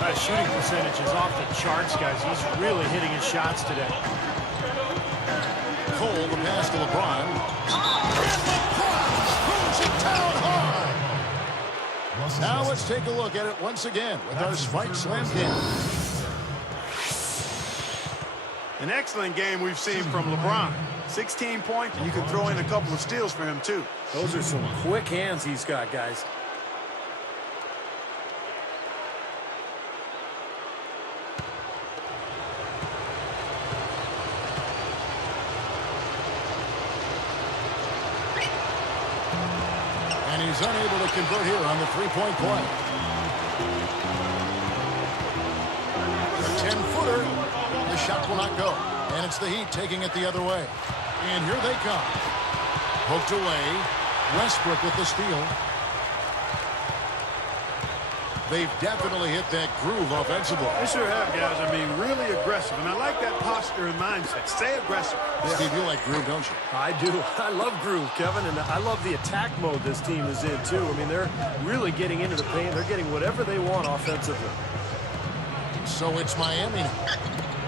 That shooting percentage is off the charts, guys. He's really hitting his shots today. Cole, the pass to LeBron. Pulls it down hard. Now let's take a look at it once again with our Spike Slam Cam. An excellent game we've seen from LeBron. 16 points, and you can throw in a couple of steals for him, too. Those are some quick hands he's got, guys. And he's unable to convert here on the three-point play. A 10-footer. The shot will not go. And it's the Heat taking it the other way. And here they come. Poked away. Westbrook with the steal. They've definitely hit that groove offensively. They sure have, guys. I mean, really aggressive. And I like that posture and mindset. Stay aggressive. Yeah. Steve, you like groove, don't you? I do. I love groove, Kevin, and I love the attack mode this team is in, too. I mean, they're really getting into the paint. They're getting whatever they want offensively. So it's Miami now.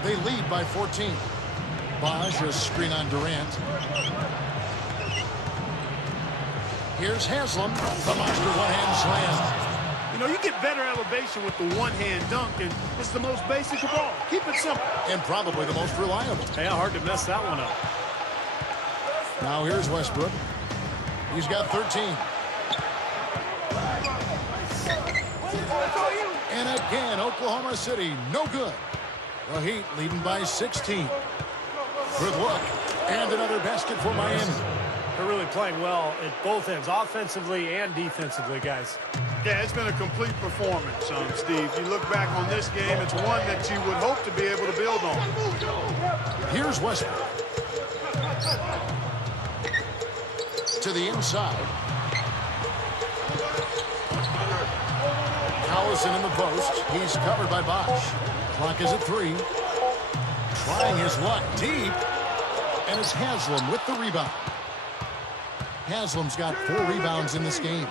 They lead by 14. Bosh, a screen on Durant. Here's Haslam. The monster one-hand slam. You know, you get better elevation with the one-hand dunk, and it's the most basic of all. Keep it simple. And probably the most reliable. Yeah, hard to mess that one up. Now here's Westbrook. He's got 13. And again, Oklahoma City, no good. The Heat leading by 16. Good look. And another basket for Miami. They're really playing well at both ends, offensively and defensively, guys. Yeah, it's been a complete performance, Steve. You look back on this game, it's one that you would hope to be able to build on. Here's Westbrook. To the inside. Collison in the post. He's covered by Bosh. Clock is at 3. Trying his luck deep. And it's Haslam with the rebound. Haslam's got 4 rebounds in this game.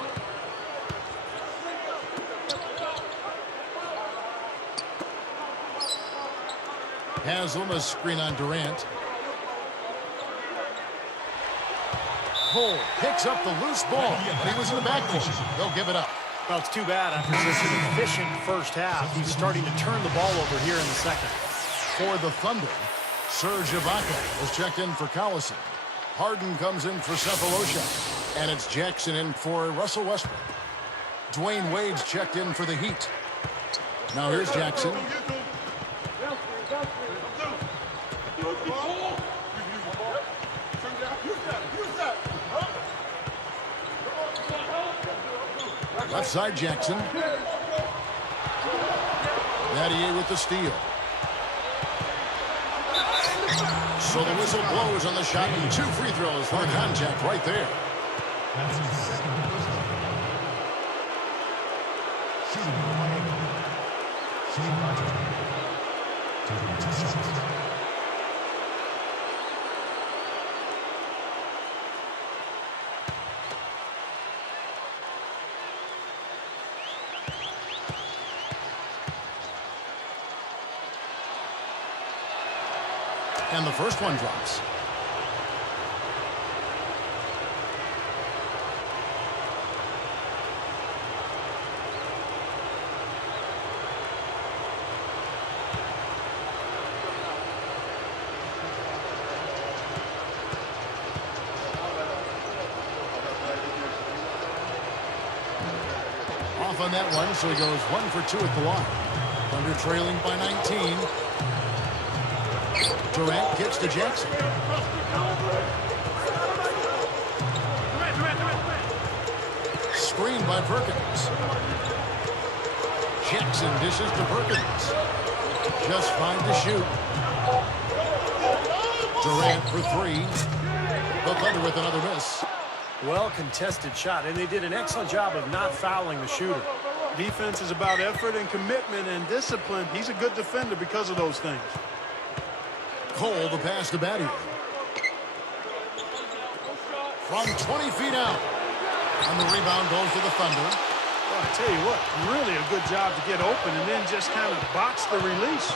Haslam, a screen on Durant. Cole picks up the loose ball. He was in the backcourt. They'll give it up. Well, it's too bad after such an efficient first half. He's starting to turn the ball over here in the second. For the Thunder, Serge Ibaka was checked in for Collison. Harden comes in for Cephalosha. And it's Jackson in for Russell Westbrook. Dwayne Wade's checked in for the Heat. Now here's Jackson. Left side Jackson. Battier with the steal. So the whistle blows on the shot and 2 free throws for contact right there. And the first one drops. Off on that one, so he goes 1 for 2 at the line. Thunder trailing by 19. Durant gets to Jackson. Screen by Perkins. Jackson dishes to Perkins. Just fine to shoot. Durant for three. The Thunder with another miss. Well-contested shot, and they did an excellent job of not fouling the shooter. Defense is about effort and commitment and discipline. He's a good defender because of those things. Cole, the pass to Battier. From 20 feet out. And the rebound goes to the Thunder. Well, I tell you what, really a good job to get open and then just kind of box the release.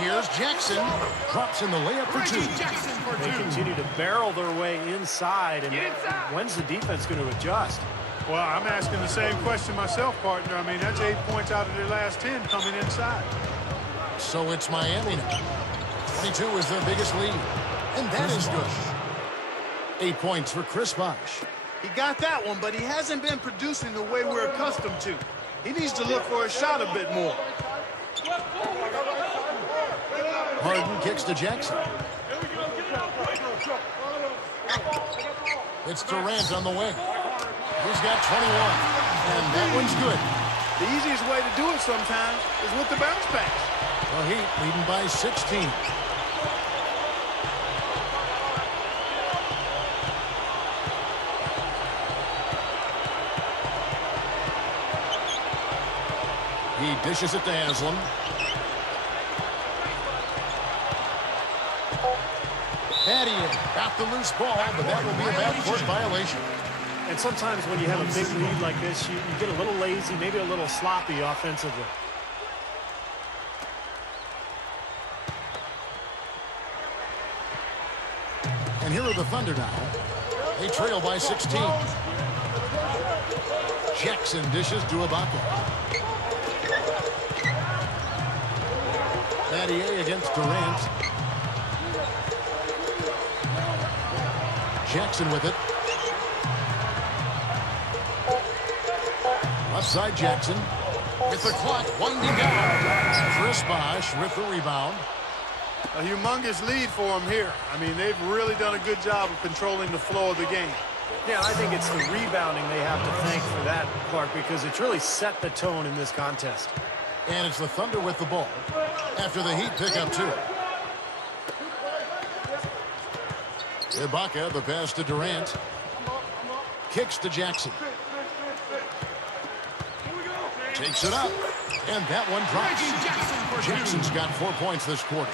Here's Jackson. Drops in the layup for two. Jackson for They two. continue to barrel their way inside, and when's the defense going to adjust? Well, I'm asking the same question myself, partner. I mean, that's 8 points out of their last 10 coming inside. So it's Miami now. 22 is their biggest lead. And that is good. 8 points for Chris Bosh. He got that one, but he hasn't been producing the way we're accustomed to. He needs to look for a shot a bit more. Harden kicks to Jackson. It's Durant on the wing. He's got 21. And that one's good. The easiest way to do it sometimes is with the bounce pass. The Heat leading by 16. He dishes it to Haslam. Battier got the loose ball, but that will be a backcourt violation. And sometimes when you have a big lead like this, you get a little lazy, maybe a little sloppy offensively. And here are the Thunder now. They trail by 16. Jackson dishes to Ibaka. Battier against Durant. Jackson with it. Left side Jackson. With the clock winding down. Chris Bosh with the rebound. A humongous lead for him here. I mean, they've really done a good job of controlling the flow of the game. Yeah, I think it's the rebounding they have to thank for that, Clark, because it's really set the tone in this contest. And it's the Thunder with the ball after the Heat pick up two. Ibaka, the pass to Durant. Kicks to Jackson. Takes it up. And that one drops. Jackson's got 4 points this quarter.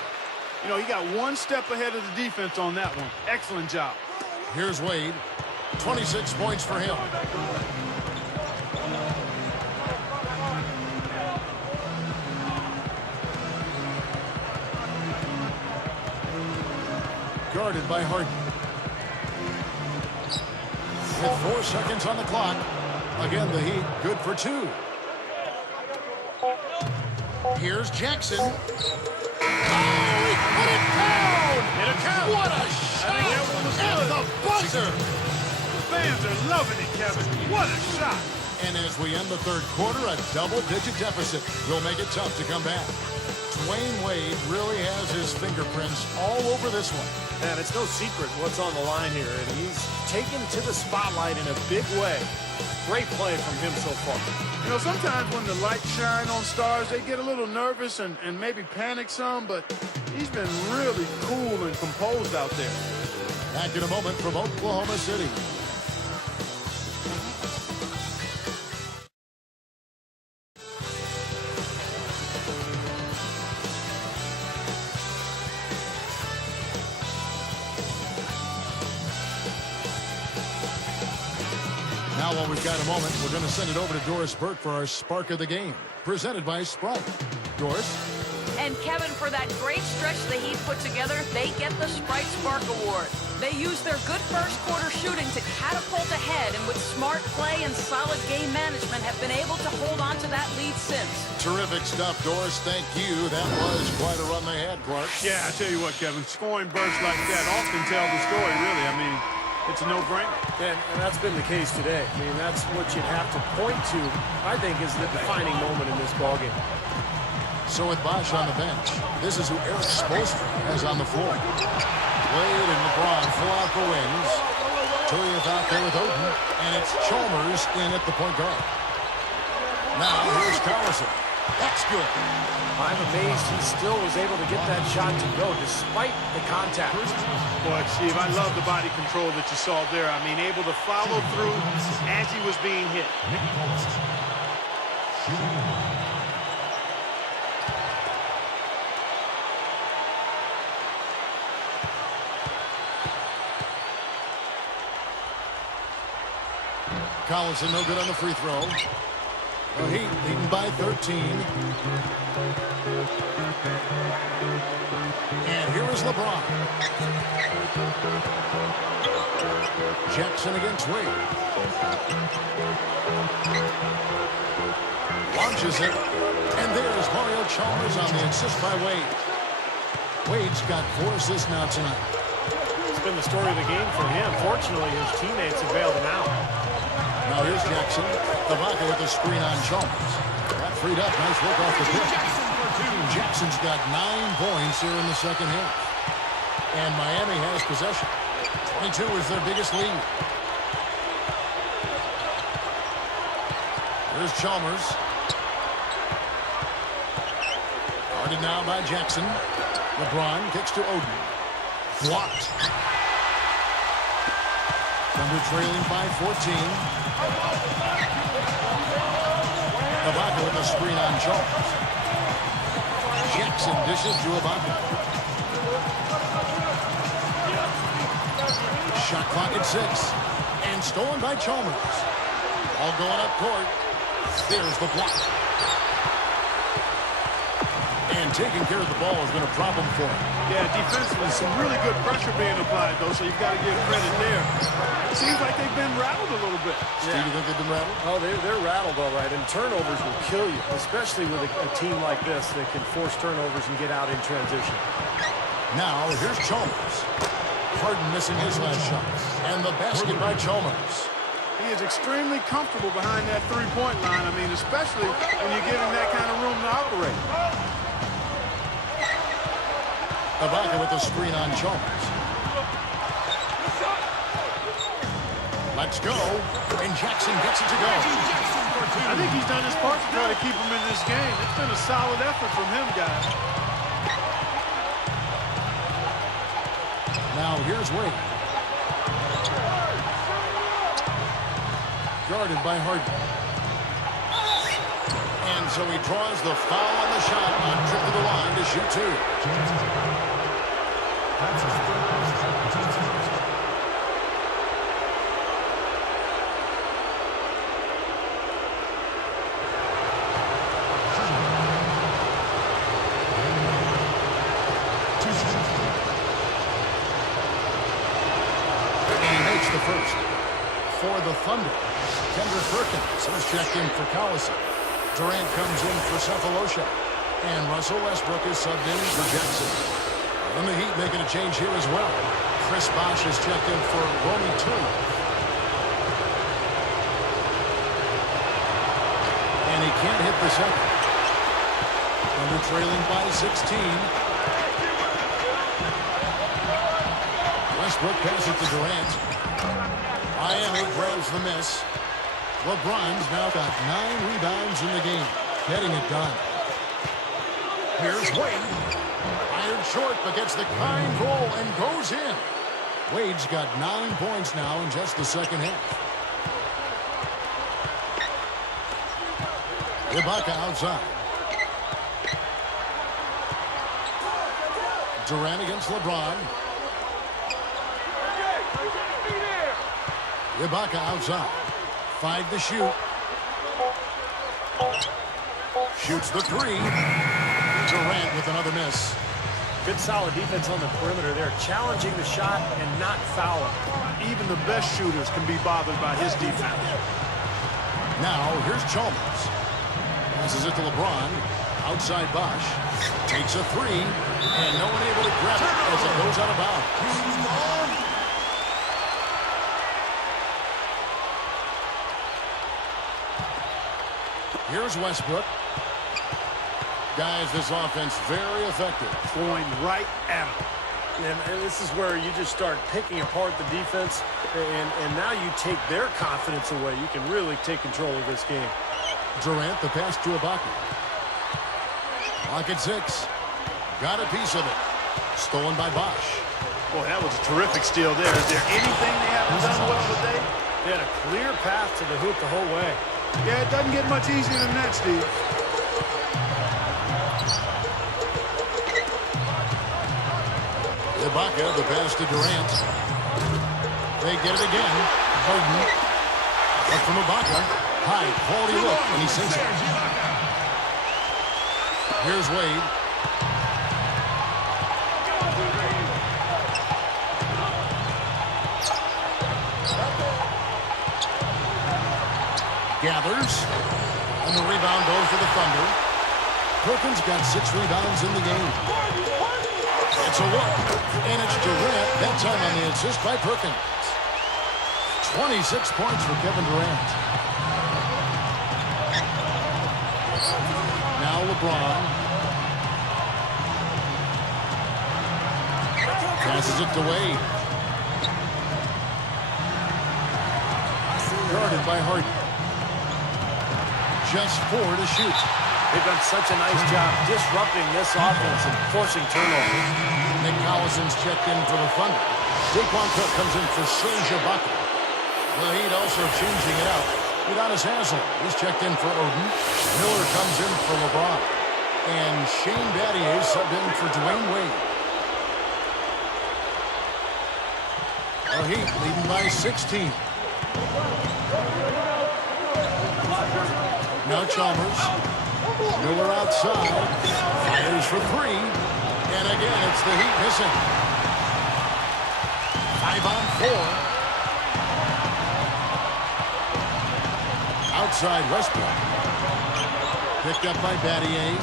You know, he got one step ahead of the defense on that one. Excellent job. Here's Wade. 26 points for him. Guarded by Harden. With 4 seconds on the clock. Again, the Heat good for 2. Here's Jackson. Oh, he put it down! What a shot! At the buzzer! Fans are loving it, Kevin. What a shot! And as we end the third quarter, a double-digit deficit will make it tough to come back. Dwayne Wade really has his fingerprints all over this one. And it's no secret what's on the line here, and he's taken to the spotlight in a big way. Great play from him so far. You know, sometimes when the lights shine on stars, they get a little nervous and maybe panic some, but he's been really cool and composed out there. Back in a moment from Oklahoma City. Now, while we've got a moment, we're going to send it over to Doris Burke for our Spark of the Game, presented by Sprite. Doris? And Kevin, for that great stretch the Heat put together, they get the Sprite Spark Award. They used their good first quarter shooting to catapult ahead, and with smart play and solid game management have been able to hold on to that lead since. Terrific stuff, Doris. Thank you. That was quite a run they had, Clark. Yeah, I tell you what, Kevin, scoring bursts like that often tell the story, really. I mean, it's a no-brainer. And that's been the case today. I mean, that's what you'd have to point to, I think, is the defining moment in this ballgame. So with Bosh on the bench, this is who Eric Spoelstra has on the floor. Wade and LeBron fill out the wings. Turioth out there with Oden, and it's Chalmers in at the point guard. Now here's Collison. That's good. I'm amazed he still was able to get that shot to go despite the contact. Boy, Steve, I love the body control that you saw there. I mean, able to follow through as he was being hit. Collinson no good on the free throw. The Heat leading by 13. And here is LeBron. Jackson against Wade. Launches it. And there's Mario Chalmers on the assist by Wade. Wade's got 4 assists now tonight. It's been the story of the game for him. Fortunately, his teammates have bailed him out. Now here's Jackson. Ibaka with the screen on Chalmers. That freed up. Nice work off the pick. Jackson's got 9 points here in the second half. And Miami has possession. 22 is their biggest lead. Here's Chalmers. Guarded now by Jackson. LeBron kicks to Oden. Blocked. Thunder trailing by 14. Ibaka with a screen on Chalmers. Jackson dishes to Ibaka. Shot clock at 6. And stolen by Chalmers. All going up court. There's the block. And taking care of the ball has been a problem for him. Yeah, defensively, some really good pressure being applied, though, so you've got to give credit there. It seems like they've been rattled a little bit. Steve, you think they've been rattled? Oh, they're rattled all right, and turnovers will kill you, especially with a team like this that can force turnovers and get out in transition. Now, here's Chalmers. Harden missing his last shot. And the basket by Chalmers. He is extremely comfortable behind that three-point line. I mean, especially when you give him that kind of room to operate. Ibaka with the screen on Chalmers. Let's go. And Jackson gets it to go. I think he's done his part to try to keep him in this game. It's been a solid effort from him, guys. Now here's Wade. Guarded by Harden. And so he draws the foul on the shot on trip to the line to shoot 2. The first. For the Thunder, Kendrick Perkins has checked in for Collison. Durant comes in for Cephalosha. And Russell Westbrook is subbed in for Jackson. And the Heat making a change here as well. Chris Bosh has checked in for Romy Turner. And he can't hit the second. Thunder trailing by 16. Westbrook passes to Durant. Miami grabs the miss. LeBron's now got 9 rebounds in the game, getting it done. Here's Wade. Fired short, but gets the kind goal and goes in. Wade's got 9 points now in just the second half. Ibaka outside. Durant against LeBron. Ibaka outside. 5 to shoot. Shoots the 3. Durant with another miss. Good solid defense on the perimeter there, challenging the shot and not fouling. Even the best shooters can be bothered by his defense. Now, here's Chalmers. Passes it to LeBron. Outside Bosh. Takes a 3. And no one able to grab it as it goes out of bounds. Here's Westbrook. Guys, this offense very effective. Going right at him. And this is where you just start picking apart the defense, and now you take their confidence away. You can really take control of this game. Durant, the pass to Ibaka. Clock at 6. Got a piece of it. Stolen by Bosch. Boy, that was a terrific steal there. Is there anything they haven't done well today? They had a clear path to the hoop the whole way. Yeah, it doesn't get much easier than that, Steve. Ibaka, the pass to Durant. They get it again. Harden. Up from Ibaka. High quality look, and he sinks it. Here's Wade. Gathers. And the rebound goes to the Thunder. Perkins got 6 rebounds in the game. It's a look. And it's Durant. That time on the assist by Perkins. 26 points for Kevin Durant. Now LeBron. Passes it to Wade. Guarded by Harden. Just 4 to shoot. They've done such a nice job disrupting this offense and forcing turnovers. Nick Collison's checked in for the Thunder. Daquan Cook comes in for Serge Ibaka. The Heat also changing it out. Udonis Haslem, he's checked in for Odin. Miller comes in for LeBron. And Shane Battier subbed in for Dwayne Wade. The Heat leading by 16. Now Chalmers. Miller outside. Fires for 3. And again, it's the Heat missing. 5 on 4. Outside Westbrook. Picked up by Battier.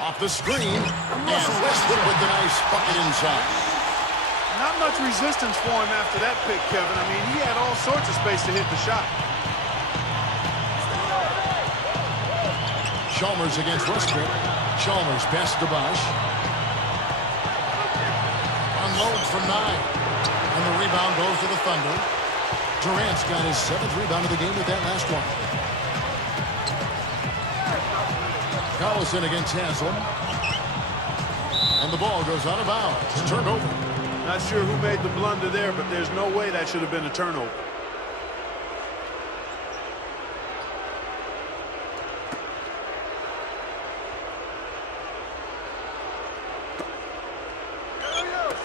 Off the screen. And Westbrook with the nice bucket inside. Not much resistance for him after that pick, Kevin. I mean, he had all sorts of space to hit the shot. Chalmers against Westbrook. Chalmers pass to Bosch. Unloads from 9. And the rebound goes to the Thunder. Durant's got his 7th rebound of the game with that last one. Collison against Haslem. And the ball goes out of bounds. Turned over. Not sure who made the blunder there, but there's no way that should have been a turnover.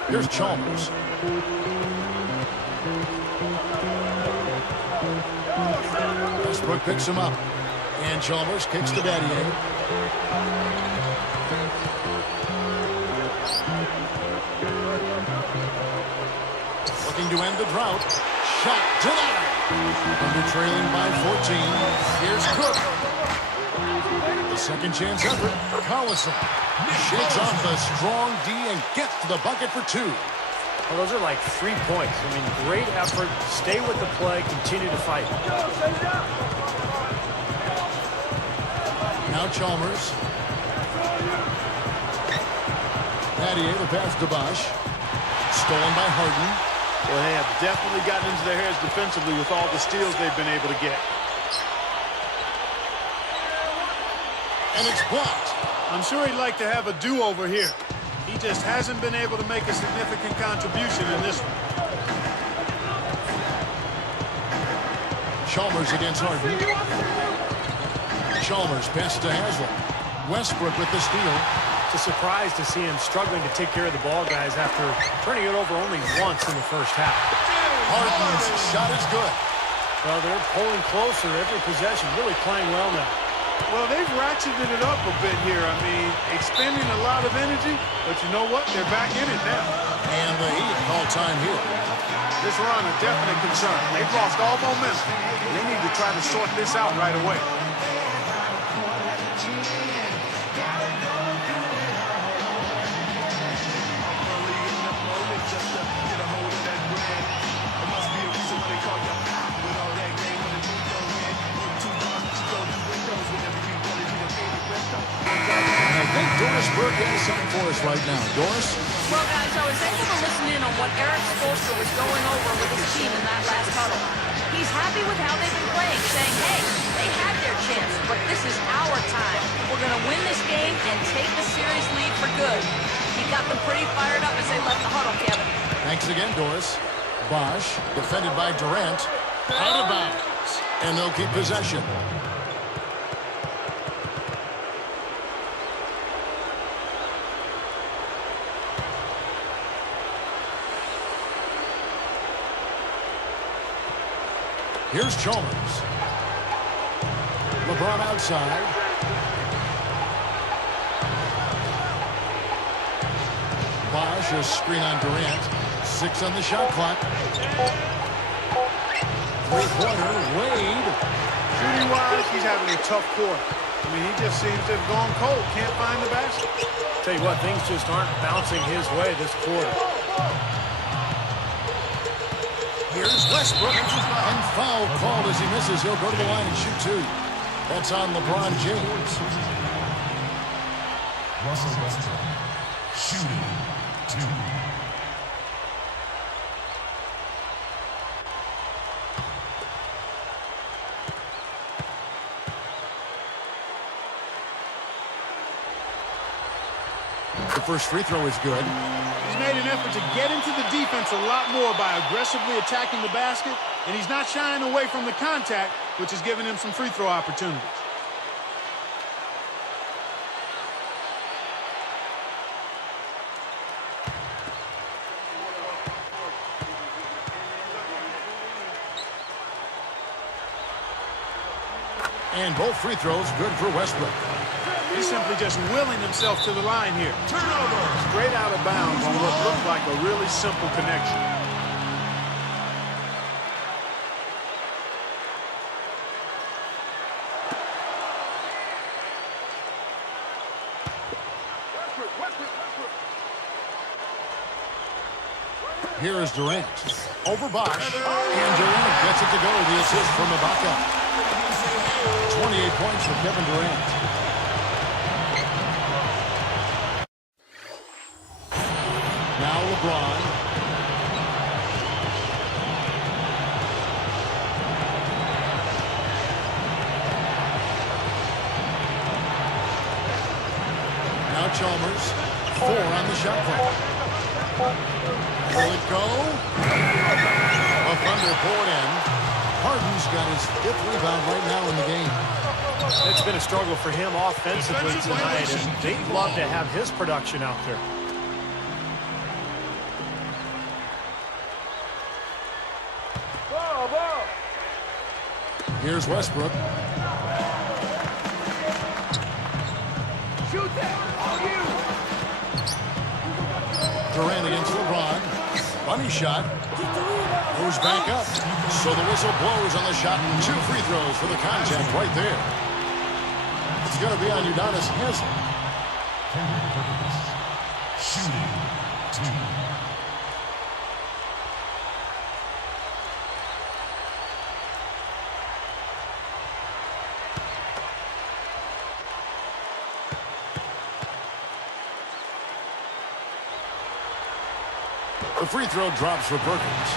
Here's Chalmers. Westbrook picks him up. And Chalmers kicks to Battier. Looking to end the drought. Shot denied. Under trailing by 14. Here's Cook. The second chance effort. Collison shakes off a strong D and gets to the bucket for 2. Well, those are like 3 points. I mean, great effort. Stay with the play. Continue to fight. Now Chalmers. Battier, the pass to Bosch. Stolen by Harden. Well, they have definitely gotten into their heads defensively with all the steals they've been able to get. And it's blocked. I'm sure he'd like to have a do-over here. He just hasn't been able to make a significant contribution in this one. Chalmers against Harden. Chalmers pass to Haslem. Westbrook with the steal. It's a surprise to see him struggling to take care of the ball, guys, after turning it over only once in the first half. Harden's shot is good. Well, they're pulling closer every possession, really playing well now. Well, they've ratcheted it up a bit here. I mean, expending a lot of energy, but you know what? They're back in it now. And the Heat call time here. This run a definite concern. They've lost all momentum. They need to try to sort this out right away. Doris Burke has something for us right now. Doris? Well, guys, I was able to listen in on what Eric Spoelstra was going over with his team in that last huddle. He's happy with how they've been playing, saying, hey, they had their another chance, but this is our time. We're going to win this game and take the series lead for good. He got them pretty fired up as they left the huddle, Kevin. Thanks again, Doris. Bosch, defended by Durant, out of bounds, and they'll keep possession. Here's Chalmers. LeBron outside. Bosch, a screen on Durant. 6 on the shot clock. Three-pointer, Wade. Shooting-wise, he's having a tough quarter. I mean, he just seems to have gone cold. Can't find the basket. Tell you what, things just aren't bouncing his way this quarter. Here's Westbrook. And foul called as he misses. He'll go to the line and shoot 2. That's on LeBron James. Russell Westbrook, shooting 2. The first free throw is good. He's made an effort to get into the defense a lot more by aggressively attacking the basket, and he's not shying away from the contact, which is giving him some free throw opportunities. And both free throws good for Westbrook. He's simply just willing himself to the line here. Turnover. Straight out of bounds on what looked like a really simple connection. Here is Durant. Over Bosch. And Durant gets it to go. The assist from Ibaka. 28 points for Kevin Durant. Now LeBron. Now Chalmers. 4 on the shot clock. Will it go? A Thunder poured in. Harden's got his 5th rebound right now in the game. It's been a struggle for him offensively tonight, and they'd love to have his production out there. Here's Westbrook. Shoot that! Durant against LeBron. Bunny shot. Goes back up. So the whistle blows on the shot. 2 free throws for the contact right there. It's going to be on Udonis Haslem. Shooting 2. The free throw drops for Perkins.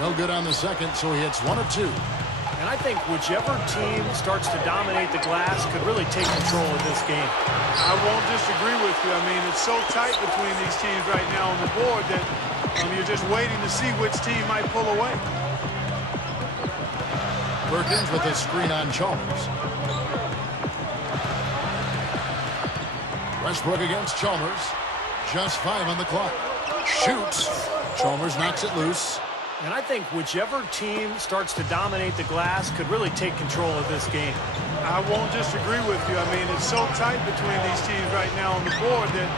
No good on the second, so he hits 1 of 2. And I think whichever team starts to dominate the glass could really take control of this game. I won't disagree with you. I mean, it's so tight between these teams right now on the board that you're just waiting to see which team might pull away. Perkins with a screen on Chalmers. Westbrook against Chalmers. Just 5 on the clock. Shoots. Chalmers knocks it loose. And I think whichever team starts to dominate the glass could really take control of this game. I won't disagree with you. I mean, it's so tight between these teams right now on the board that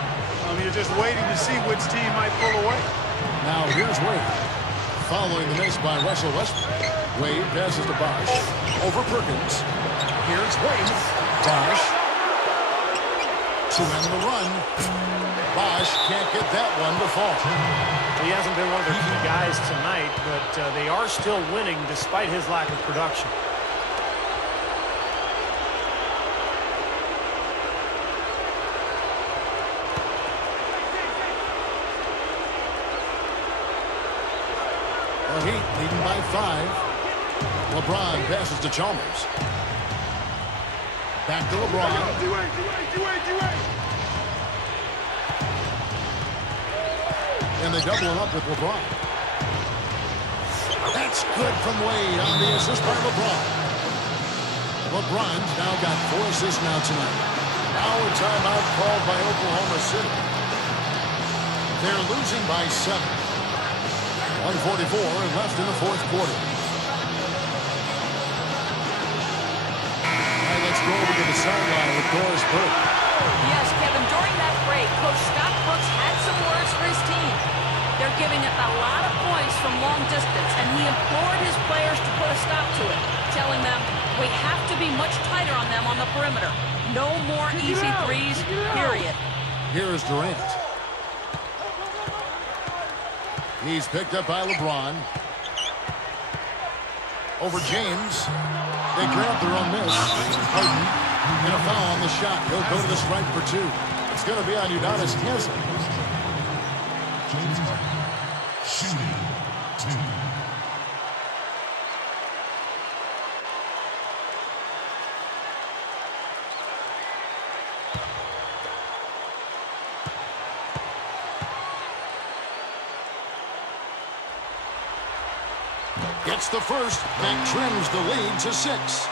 you're just waiting to see which team might pull away. Now here's Wade. Following the miss by Russell Westbrook. Wade passes to Bosch. Over Perkins. Here's Wade. Bosch. To end the run. Bosch can't get that one to fall. He hasn't been one of their key guys tonight, but they are still winning despite his lack of production. The Heat leading by 5. LeBron passes to Chalmers. Back to LeBron. And they double it up with LeBron. That's good from Wade on the assist by LeBron. LeBron's now got 4 assists now tonight. Now a timeout called by Oklahoma City. They're losing by 7. 1:44 left in the fourth quarter. All right, let's go over to the sideline with Doris Burke. Yes, Kevin, during that break, Coach Scott Brooks had some words for his team. They're giving up a lot of points from long distance, and he implored his players to put a stop to it, telling them, we have to be much tighter on them on the perimeter. No more easy threes, period. Here is Durant. He's picked up by LeBron. Over James. They grabbed their own miss. Harden. And a foul on the shot. He'll go to the strike for 2. It's going to be on Udonis Haslem. Shooting 2. Gets the first. That trims the lead to 6.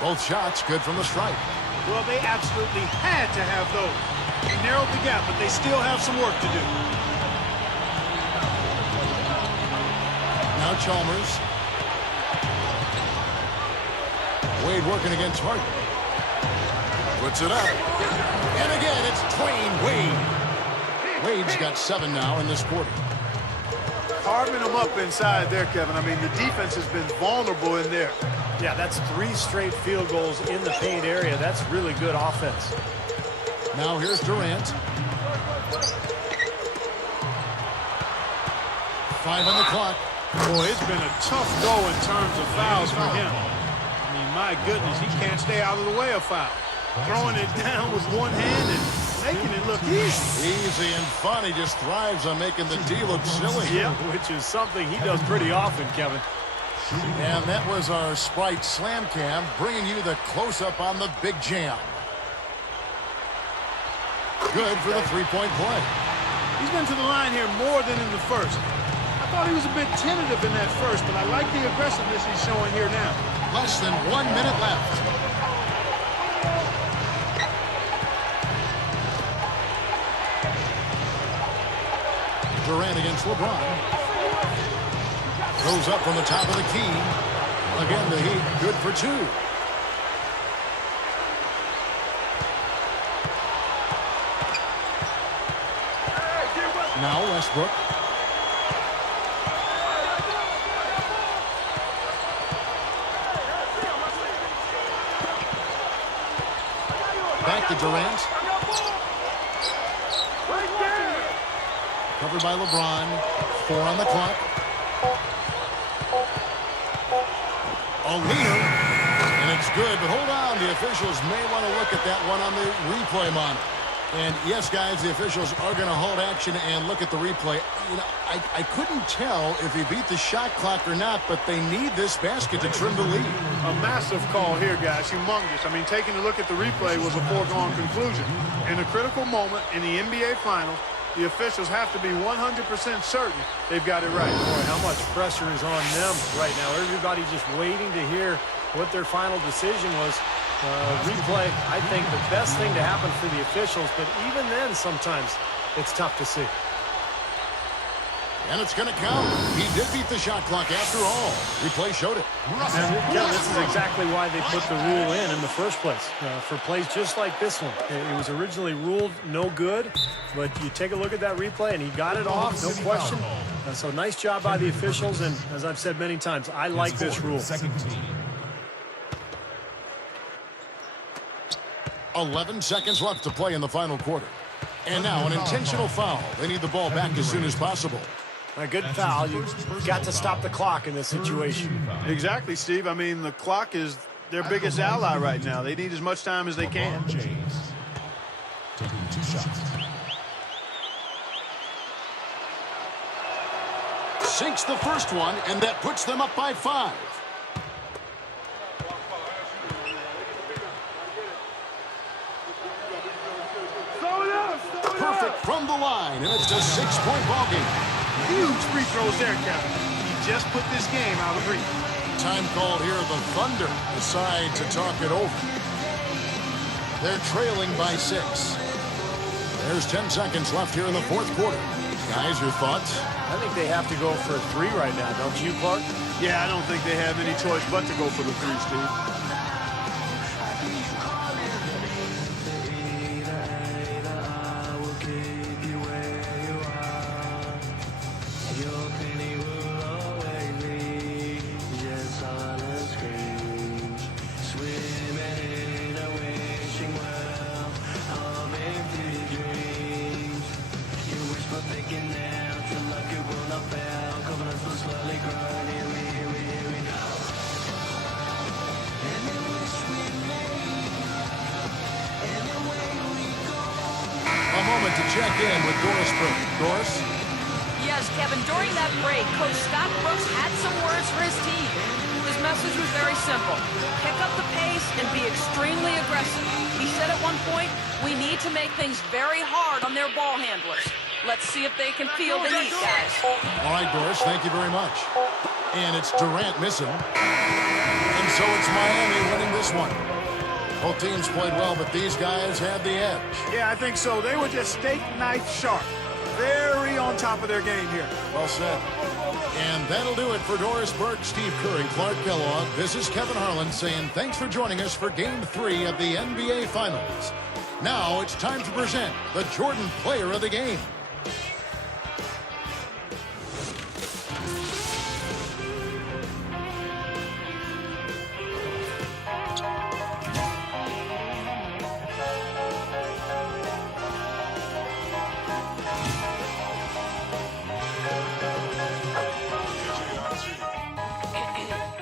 Both shots good from the stripe. Well, they absolutely had to have those. They narrowed the gap, but they still have some work to do. Now Chalmers. Wade working against Harden. Puts it up. And again, it's Dwayne Wade. Wade's got 7 now in this quarter. Carving them up inside there, Kevin. I mean, the defense has been vulnerable in there. Yeah, that's 3 straight field goals in the paint area. That's really good offense. Now here's Durant. 5 on the clock. Boy, it's been a tough go in terms of fouls for him. I mean, my goodness, he can't stay out of the way of foul. Throwing it down with one hand and making it look easy. Easy and fun. He just thrives on making the D look silly. Yeah, which is something he does pretty often, Kevin. And that was our Sprite Slam Cam, bringing you the close-up on the big jam. Good for the 3-point play. He's been to the line here more than in the first. I thought he was a bit tentative in that first, but I like the aggressiveness he's showing here now. Less than 1 minute left. Durant against LeBron. Goes up from the top of the key. Again, the Heat good for 2. Now Westbrook. Back to Durant. Covered by LeBron. 4 on the clock. A leaner, and it's good, but hold on. The officials may want to look at that one on the replay monitor. And yes, guys, the officials are going to hold action and look at the replay. You know, I couldn't tell if he beat the shot clock or not, but they need this basket to trim the lead. A massive call here, guys. Humongous. I mean, taking a look at the replay was a foregone conclusion. In a critical moment in the NBA Finals, the officials have to be 100% certain they've got it right. Boy, how much pressure is on them right now. Everybody just waiting to hear what their final decision was. Replay, I think the best thing to happen for the officials, but even then sometimes it's tough to see. And it's going to count. He did beat the shot clock after all. Replay showed it. And Kevin, this is exactly why they put the rule in the first place, for plays just like this one. It was originally ruled no good, but you take a look at that replay, and he got it off, no question. So nice job by the officials, and as I've said many times, I like this rule. 11 seconds left to play in the final quarter. And now an intentional foul. They need the ball back as soon as possible. A good foul. You've got to stop the clock in this situation. Exactly, Steve. I mean, the clock is their biggest ally right now. They need as much time as they can. James taking 2 shots. Sinks the first one, and that puts them up by 5. Perfect from the line, and it's a 6-point ball game. Huge free throws there, Kevin. He just put this game out of reach. Time called here. The Thunder decide to talk it over. They're trailing by 6. There's 10 seconds left here in the fourth quarter. Guys, your thoughts? I think they have to go for 3 right now, don't you, Clark? Yeah, I don't think they have any choice but to go for the 3, Steve. A moment to check in with Doris Burke. Doris? Yes, Kevin, during that break, Coach Scott Brooks had some words for his team. His message was very simple. Pick up the pace and be extremely aggressive. He said at one point, we need to make things very hard on their ball handlers. Let's see if they can feel the heat, guys. All right, Doris, thank you very much. And it's Durant missing. And so it's Miami winning this one. Both teams played well, but these guys had the edge. Yeah, I think so. They were just steak knife sharp. Very on top of their game here. Well said. And that'll do it for Doris Burke, Steve Curry, Clark Kellogg. This is Kevin Harlan saying thanks for joining us for Game 3 of the NBA Finals. Now it's time to present the Jordan Player of the Game.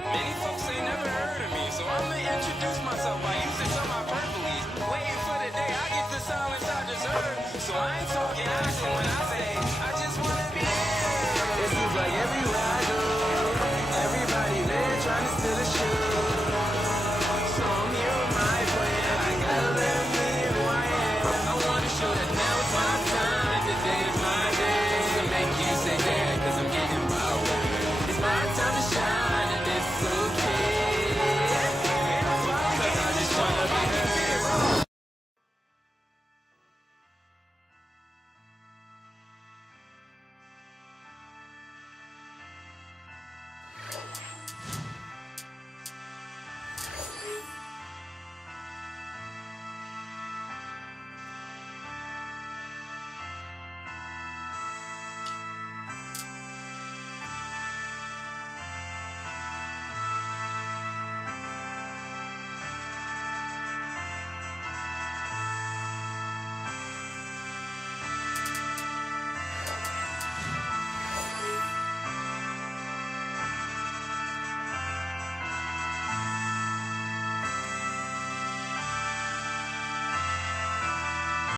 Many folks ain't never heard of me, so I'ma introduce myself by using some hyperboles. Waiting for the day I get the silence I deserve. So I ain't talking action when I say I